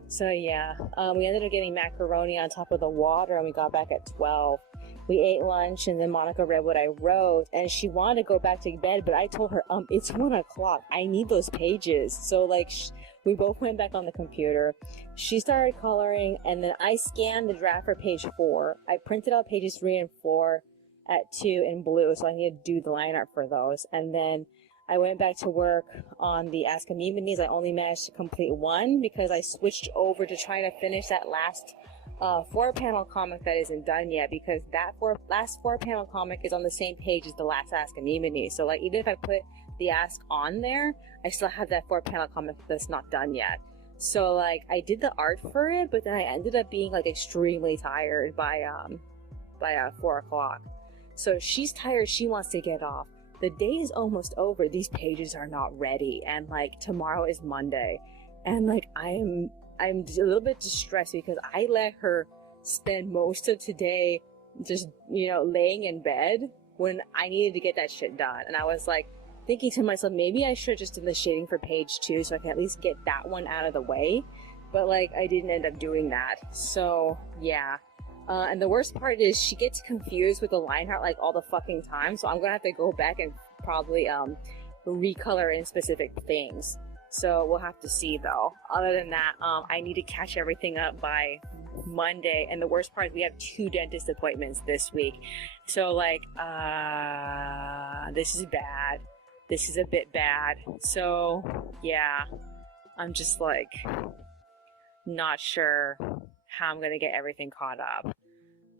So yeah, we ended up getting macaroni on top of the water, and we got back at 12. We ate lunch, and then Monica read what I wrote, and she wanted to go back to bed, but I told her, it's 1 o'clock. I need those pages. So like, we both went back on the computer. She started coloring, and then I scanned the draft for page 4. I printed out pages 3 and 4 at 2 in blue, so I need to do the line art for those. And then I went back to work on the Ask Amymoneys. I only managed to complete 1 because I switched over to trying to finish that last 4-panel comic that isn't done yet, because that last 4-panel comic is on the same page as the last Ask Amymone. So like, even if I put the Ask on there, I still have that 4-panel comic that's not done yet. So like, I did the art for it, but then I ended up being like extremely tired by 4 o'clock. So she's tired. She wants to get off. The day is almost over. These pages are not ready, and like tomorrow is Monday, and like I'm a little bit distressed because I let her spend most of today just, laying in bed when I needed to get that shit done. And I was like thinking to myself, maybe I should have just done the shading for page 2 so I can at least get that one out of the way. But like, I didn't end up doing that. So yeah. And the worst part is she gets confused with the line art like all the fucking time. So I'm gonna have to go back and probably recolor in specific things. So we'll have to see though. Other than that, I need to catch everything up by Monday. And the worst part is we have 2 dentist appointments this week. So like, this is bad. This is a bit bad. So yeah, I'm just like not sure how I'm gonna get everything caught up.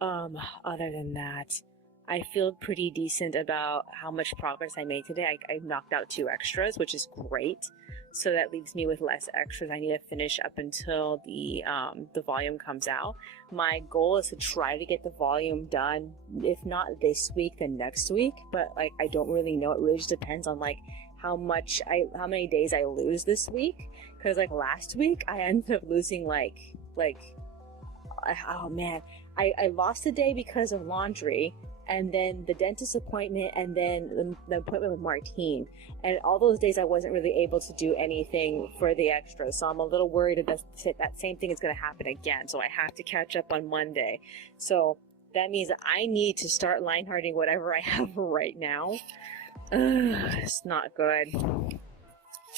Other than that, I feel pretty decent about how much progress I made today. I knocked out 2 extras, which is great. So that leaves me with less extras. I need to finish up until the volume comes out. My goal is to try to get the volume done, if not this week, then next week. But like, I don't really know. It really just depends on like how many days I lose this week. Because like last week, I ended up losing like oh man, I lost a day because of laundry, and then the dentist appointment, and then the appointment with Martine. And all those days I wasn't really able to do anything for the extras. So I'm a little worried that that same thing is going to happen again. So I have to catch up on Monday. So that means that I need to start line hearting whatever I have right now. It's not good.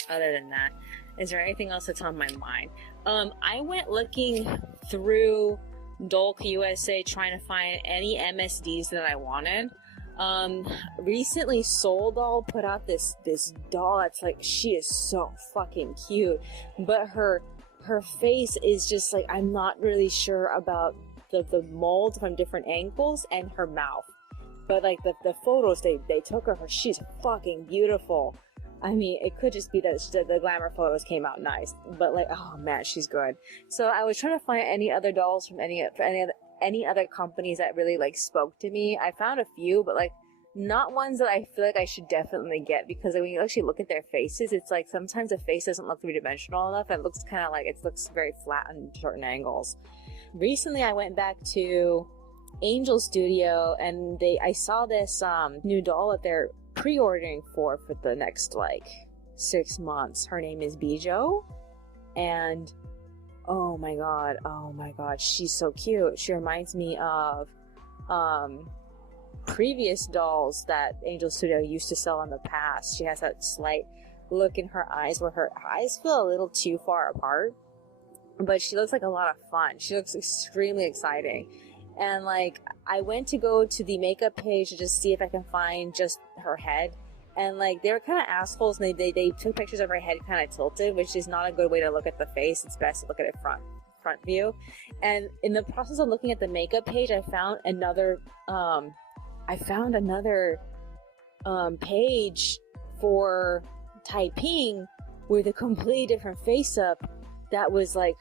Other than that, is there anything else that's on my mind? I went looking through Dolk USA trying to find any MSDs that I wanted. Recently Soul Doll put out this doll that's like, she is so fucking cute, but her face is just like, I'm not really sure about the mold from different angles and her mouth. But like the photos they took of her, she's fucking beautiful. I mean, it could just be that the glamour photos came out nice, but like, oh man, she's good. So I was trying to find any other dolls from any other companies that really like spoke to me. I found a few, but like not ones that I feel like I should definitely get, because when you actually look at their faces, it's like sometimes the face doesn't look three-dimensional enough. It looks kind of like, it looks very flat in certain angles. Recently, I went back to Angel Studio and I saw this new doll that they're pre-ordering for the next like 6 months. Her name is Bijo, and oh my god, she's so cute. She reminds me of previous dolls that Angel Studio used to sell in the past. She has that slight look in her eyes where her eyes feel a little too far apart, but she looks like a lot of fun. She looks extremely exciting. And like, I went to go to the makeup page to just see if I can find just her head, and like, they were kind of assholes, and they took pictures of her head kind of tilted, which is not a good way to look at the face. It's best to look at it front view. And in the process of looking at the makeup page, I found another page for typing with a completely different face up that was like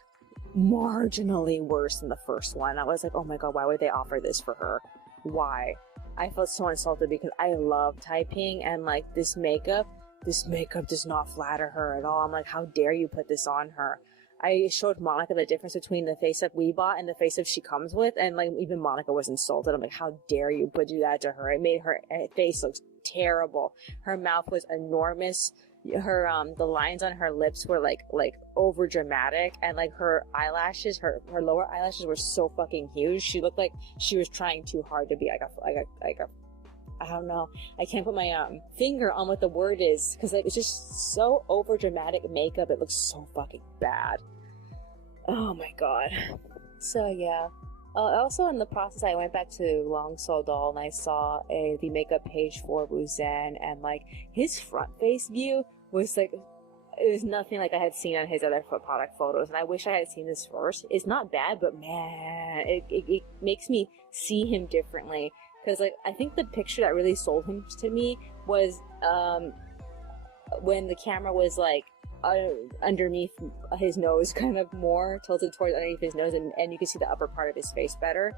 marginally worse than the first one. I was like, oh my god, why would they offer this for her? Why? I felt so insulted because I love typing, and like, this makeup does not flatter her at all. I'm like, how dare you put this on her? I showed Monica the difference between the face up we bought and the face up she comes with, and like, even Monica was insulted. I'm like, how dare you do that to her? It made her face look terrible. Her mouth was enormous. Her the lines on her lips were like over dramatic, and like her eyelashes, her lower eyelashes were so fucking huge. She looked like she was trying too hard to be like a I don't know. I can't put my finger on what the word is, because like, it's just so over dramatic makeup. It looks so fucking bad. Oh my god. So yeah. Also in the process, I went back to Long Soul Doll and I saw the makeup page for Wu Zhen, and like, his front face view was like, it was nothing like I had seen on his other product photos, and I wish I had seen this first. It's not bad, but man, it makes me see him differently. Because like, I think the picture that really sold him to me was when the camera was like underneath his nose, kind of more tilted towards underneath his nose, and you can see the upper part of his face better,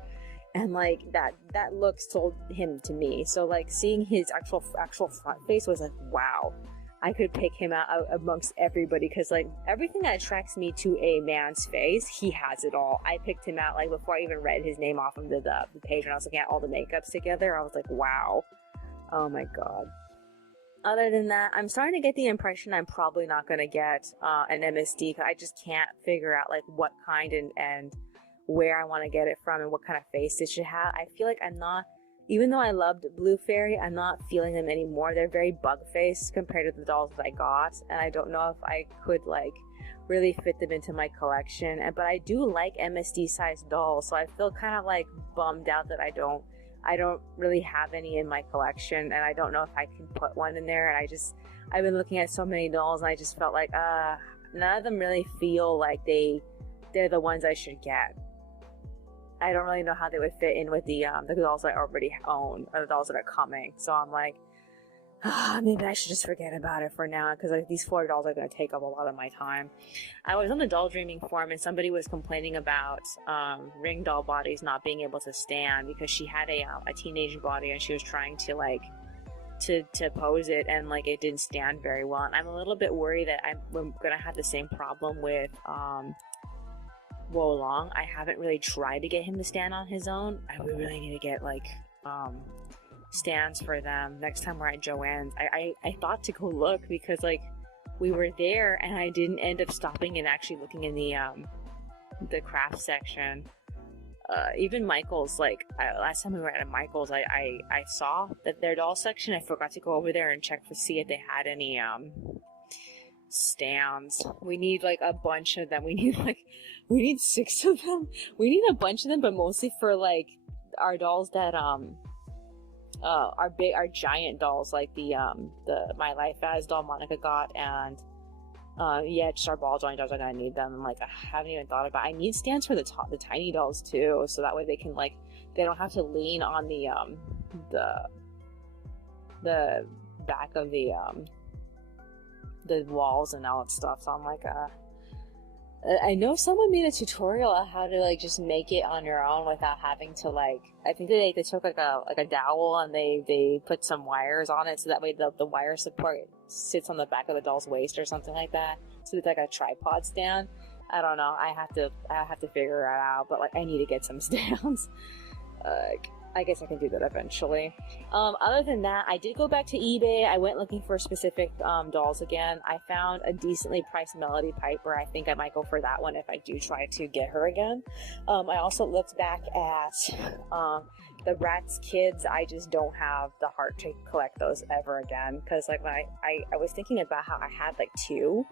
and like that look sold him to me. So like, seeing his actual front face was like, wow, I could pick him out amongst everybody, because like, everything that attracts me to a man's face, he has it all. I picked him out like before I even read his name off of the page, when I was looking at all the makeups together. I was like, wow, oh my god. Other than that, I'm starting to get the impression I'm probably not going to get an MSD, because I just can't figure out like what kind and where I want to get it from and what kind of face it should have. I feel like I'm not, even though I loved Blue Fairy, I'm not feeling them anymore. They're very bug-faced compared to the dolls that I got, and I don't know if I could like really fit them into my collection. But I do like MSD sized dolls, so I feel kind of like bummed out that I don't really have any in my collection, and I don't know if I can put one in there. And I've been looking at so many dolls, and I just felt like none of them really feel like they're the ones I should get. I don't really know how they would fit in with the dolls I already own, or the dolls that are coming. So I'm like, maybe I should just forget about it for now, because like, these 4 dolls are going to take up a lot of my time. I was on the doll dreaming forum, and somebody was complaining about ring doll bodies not being able to stand, because she had a teenage body, and she was trying to like to pose it, and like, it didn't stand very well. And I'm a little bit worried that I'm going to have the same problem with Wo Long. I haven't really tried to get him to stand on his own. I would really need to get like stands for them next time we're at Joann's. I thought to go look, because like, we were there and I didn't end up stopping and actually looking in the craft section. Even Michael's, like, last time we were at a Michael's, I saw that their doll section. I forgot to go over there and check to see if they had any stands. We need like a bunch of them. We need 6 of them. We need a bunch of them, but mostly for like our dolls that our giant dolls, like the My Life as doll Monica got, and yeah, just our ball joint dolls are gonna need them. And like, I haven't even thought about. I need stands for the tiny dolls too, so that way they can like, they don't have to lean on the back of the walls and all that stuff. So I'm like, I know someone made a tutorial on how to like just make it on your own without having to like, I think they took like a dowel and they put some wires on it so that way the wire support sits on the back of the doll's waist or something like that. So it's like a tripod stand. I don't know. I have to figure it out, but like I need to get some stands. I guess I can do that eventually. Other than that, I did go back to eBay. I went looking for specific dolls again. I found a decently priced Melody Piper. I think I might go for that one if I do try to get her again. I also looked back at the Bratz Kids. I just don't have the heart to collect those ever again, because like when I was thinking about how I had like 2,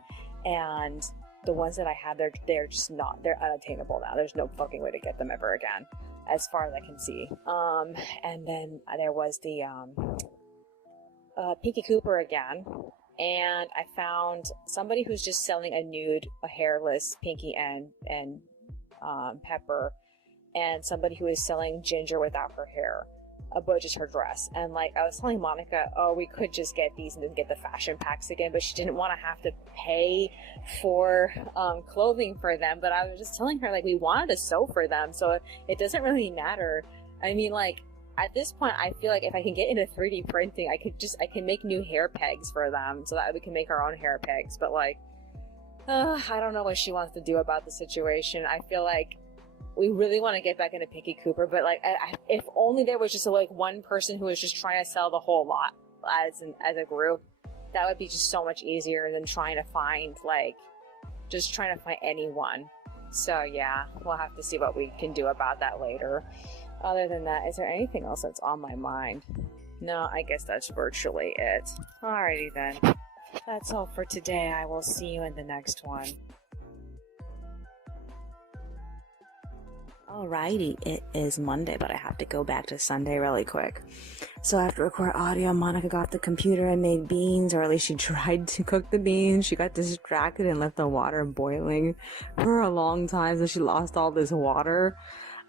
and the ones that I had, they're just not, they're unattainable now. There's no fucking way to get them ever again, as far as I can see. And then there was the Pinky Cooper again, and I found somebody who's just selling a hairless Pinky and Pepper, and somebody who is selling Ginger without her hair, but just her dress. And like, I was telling Monica, oh, we could just get these and then get the fashion packs again, but she didn't want to have to pay for clothing for them. But I was just telling her, like, we wanted to sew for them, so it doesn't really matter. I mean, like, at this point, I feel like if I can get into 3D printing, I can make new hair pegs for them so that we can make our own hair pegs. But like, I don't know what she wants to do about the situation. I feel like we really want to get back into Pinky Cooper, but like, if only there was just like one person who was just trying to sell the whole lot as a group, that would be just so much easier than trying to find anyone. So yeah, we'll have to see what we can do about that later. Other than that, is there anything else that's on my mind? No, I guess that's virtually it. Alrighty then. That's all for today. I will see you in the next one. Alrighty, it is Monday, but I have to go back to Sunday really quick. So I have to record audio. Monica got the computer and made beans, or at least she tried to cook the beans. She got distracted and left the water boiling for a long time, so she lost all this water.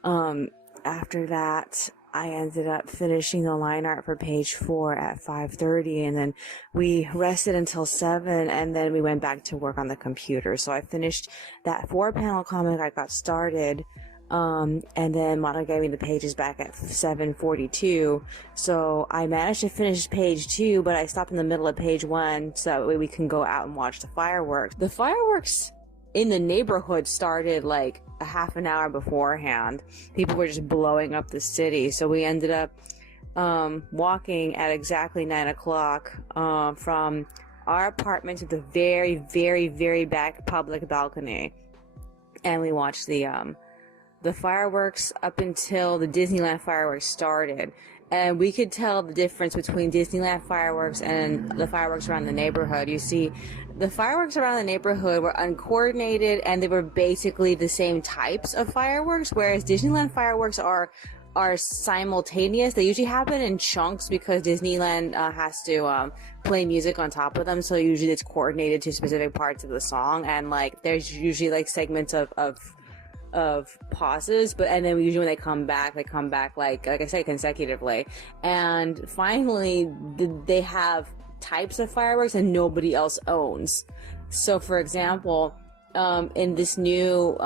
After that, I ended up finishing the line art for page 4 at 5:30, and then we rested until 7, and then we went back to work on the computer. So I finished that 4-panel comic I got started. And then Monica gave me the pages back at 7:42, so I managed to finish page 2, but I stopped in the middle of page 1 so that way we can go out and watch the fireworks. The fireworks in the neighborhood started like a half an hour beforehand. People were just blowing up the city, so we ended up walking at exactly 9 o'clock from our apartment to the very, very, very back public balcony, and we watched the fireworks up until the Disneyland fireworks started. And we could tell the difference between Disneyland fireworks and the fireworks around the neighborhood. You see, the fireworks around the neighborhood were uncoordinated, and they were basically the same types of fireworks, whereas Disneyland fireworks are simultaneous. They usually happen in chunks because Disneyland has to play music on top of them, so usually it's coordinated to specific parts of the song, and like there's usually like segments of pauses, and then usually when they come back like I said, consecutively. And finally they have types of fireworks and nobody else owns. So for example, in this new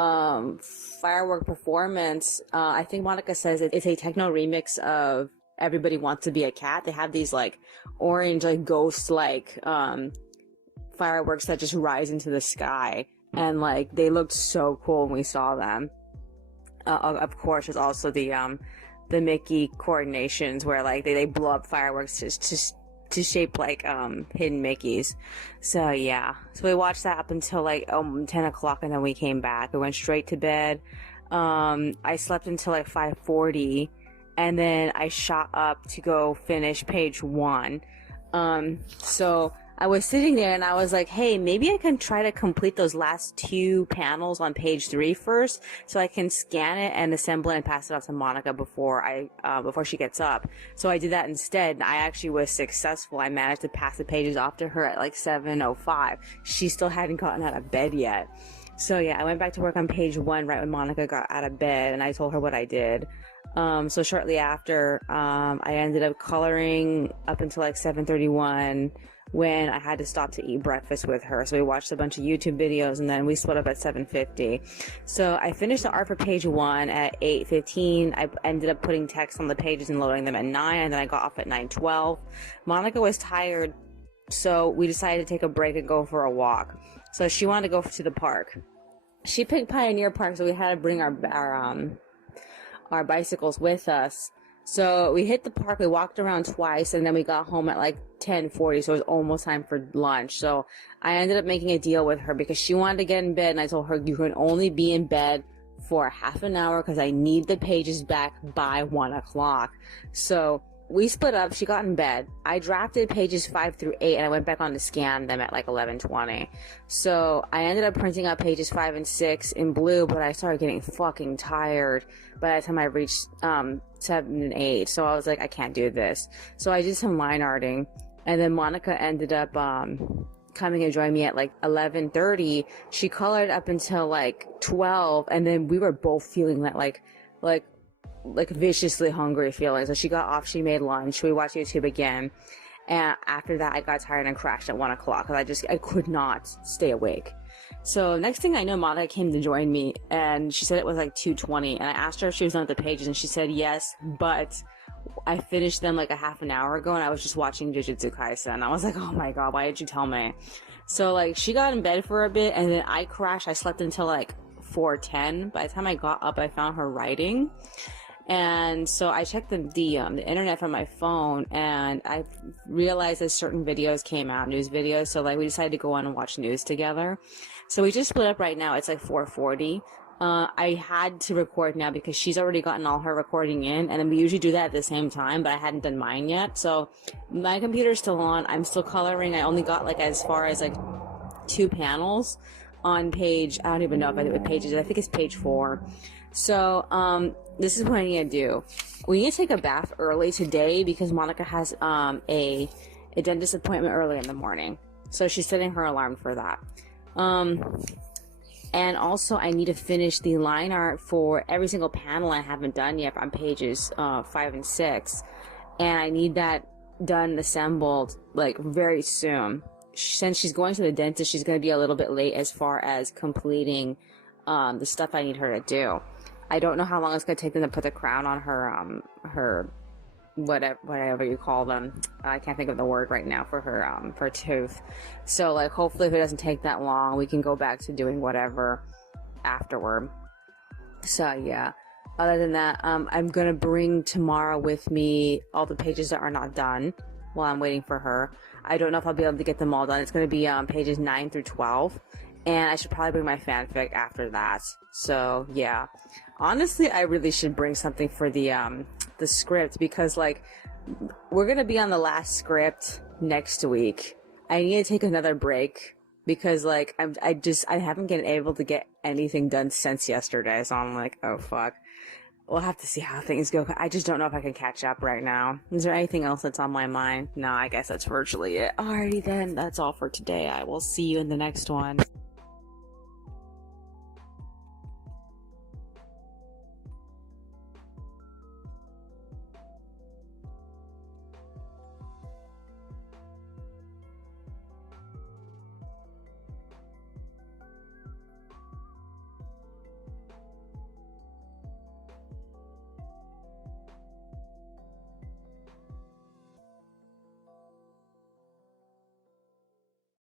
firework performance, I think Monica says it's a techno remix of Everybody Wants to Be a Cat. They have these like orange, like ghost like fireworks that just rise into the sky. And like they looked so cool when we saw them. Of course, there's also the Mickey coordinations where like they blow up fireworks to shape like hidden Mickeys. So yeah, so we watched that up until like 10 o'clock, and then we came back. We went straight to bed. I slept until like 5:40, and then I shot up to go finish page 1. So I was sitting there and I was like, hey, maybe I can try to complete those last 2 panels on page 3 first, so I can scan it and assemble it and pass it off to Monica before she gets up. So I did that instead, and I actually was successful. I managed to pass the pages off to her at like 7:05. She still hadn't gotten out of bed yet. So yeah, I went back to work on page 1 right when Monica got out of bed, and I told her what I did. So shortly after, I ended up coloring up until like 7:31 when I had to stop to eat breakfast with her. So we watched a bunch of YouTube videos, and then we split up at 7:50. So I finished the art for page 1 at 8:15. I ended up putting text on the pages and loading them at 9, and then I got off at 9:12. Monica was tired, so we decided to take a break and go for a walk. So she wanted to go to the park. She picked Pioneer Park, so we had to bring our bicycles with us. So we hit the park, we walked around twice, and then we got home at like 10:40, so it was almost time for lunch. So I ended up making a deal with her because she wanted to get in bed, and I told her, you can only be in bed for half an hour because I need the pages back by 1 o'clock. So we split up. She got in bed. I drafted pages 5 through 8, and I went back on to scan them at like 11:20. So I ended up printing out pages 5 and 6 in blue, but I started getting fucking tired by the time I reached 7 and 8. So I was like, I can't do this. So I did some line arting, and then Monica ended up coming and joining me at like 11:30. She colored up until like 12, and then we were both feeling that like viciously hungry feeling. So she got off, she made lunch, we watched YouTube again, and after that I got tired and crashed at 1 o'clock because I could not stay awake. So next thing I know, Monica came to join me, and she said it was like 2:20, and I asked her if she was done with the pages, and she said yes, but I finished them like a half an hour ago, and I was just watching Jujutsu Kaisen. I was like, oh my god, why did you tell me? So like she got in bed for a bit, and then I crashed. I slept until like 4:10. By the time I got up, I found her writing. And so I checked the internet from my phone, and I realized that certain videos came out, news videos. So like we decided to go on and watch news together. So we just split up right now. It's like 4:40. I had to record now because she's already gotten all her recording in, and then we usually do that at the same time, but I hadn't done mine yet. So my computer's still on. I'm still coloring. I only got like as far as like 2 panels on page, I don't even know if I did with pages. I think it's page 4. So, this is what I need to do. We need to take a bath early today because Monica has, a dentist appointment early in the morning. So she's setting her alarm for that. And also I need to finish the line art for every single panel I haven't done yet on pages, 5 and 6. And I need that done, assembled, like, very soon. Since she's going to the dentist, she's going to be a little bit late as far as completing, the stuff I need her to do. I don't know how long it's going to take them to put the crown on her whatever you call them. I can't think of the word right now for her tooth. So like hopefully if it doesn't take that long, we can go back to doing whatever afterward. So yeah. Other than that, I'm going to bring tomorrow with me all the pages that are not done while I'm waiting for her. I don't know if I'll be able to get them all done. It's going to be pages 9 through 12. And I should probably bring my fanfic after that. So, yeah. Honestly, I really should bring something for the script because, like, we're gonna be on the last script next week. I need to take another break because, like, I haven't been able to get anything done since yesterday. So I'm like, oh, fuck. We'll have to see how things go. I just don't know if I can catch up right now. Is there anything else that's on my mind? No, I guess that's virtually it. Alrighty then. That's all for today. I will see you in the next one.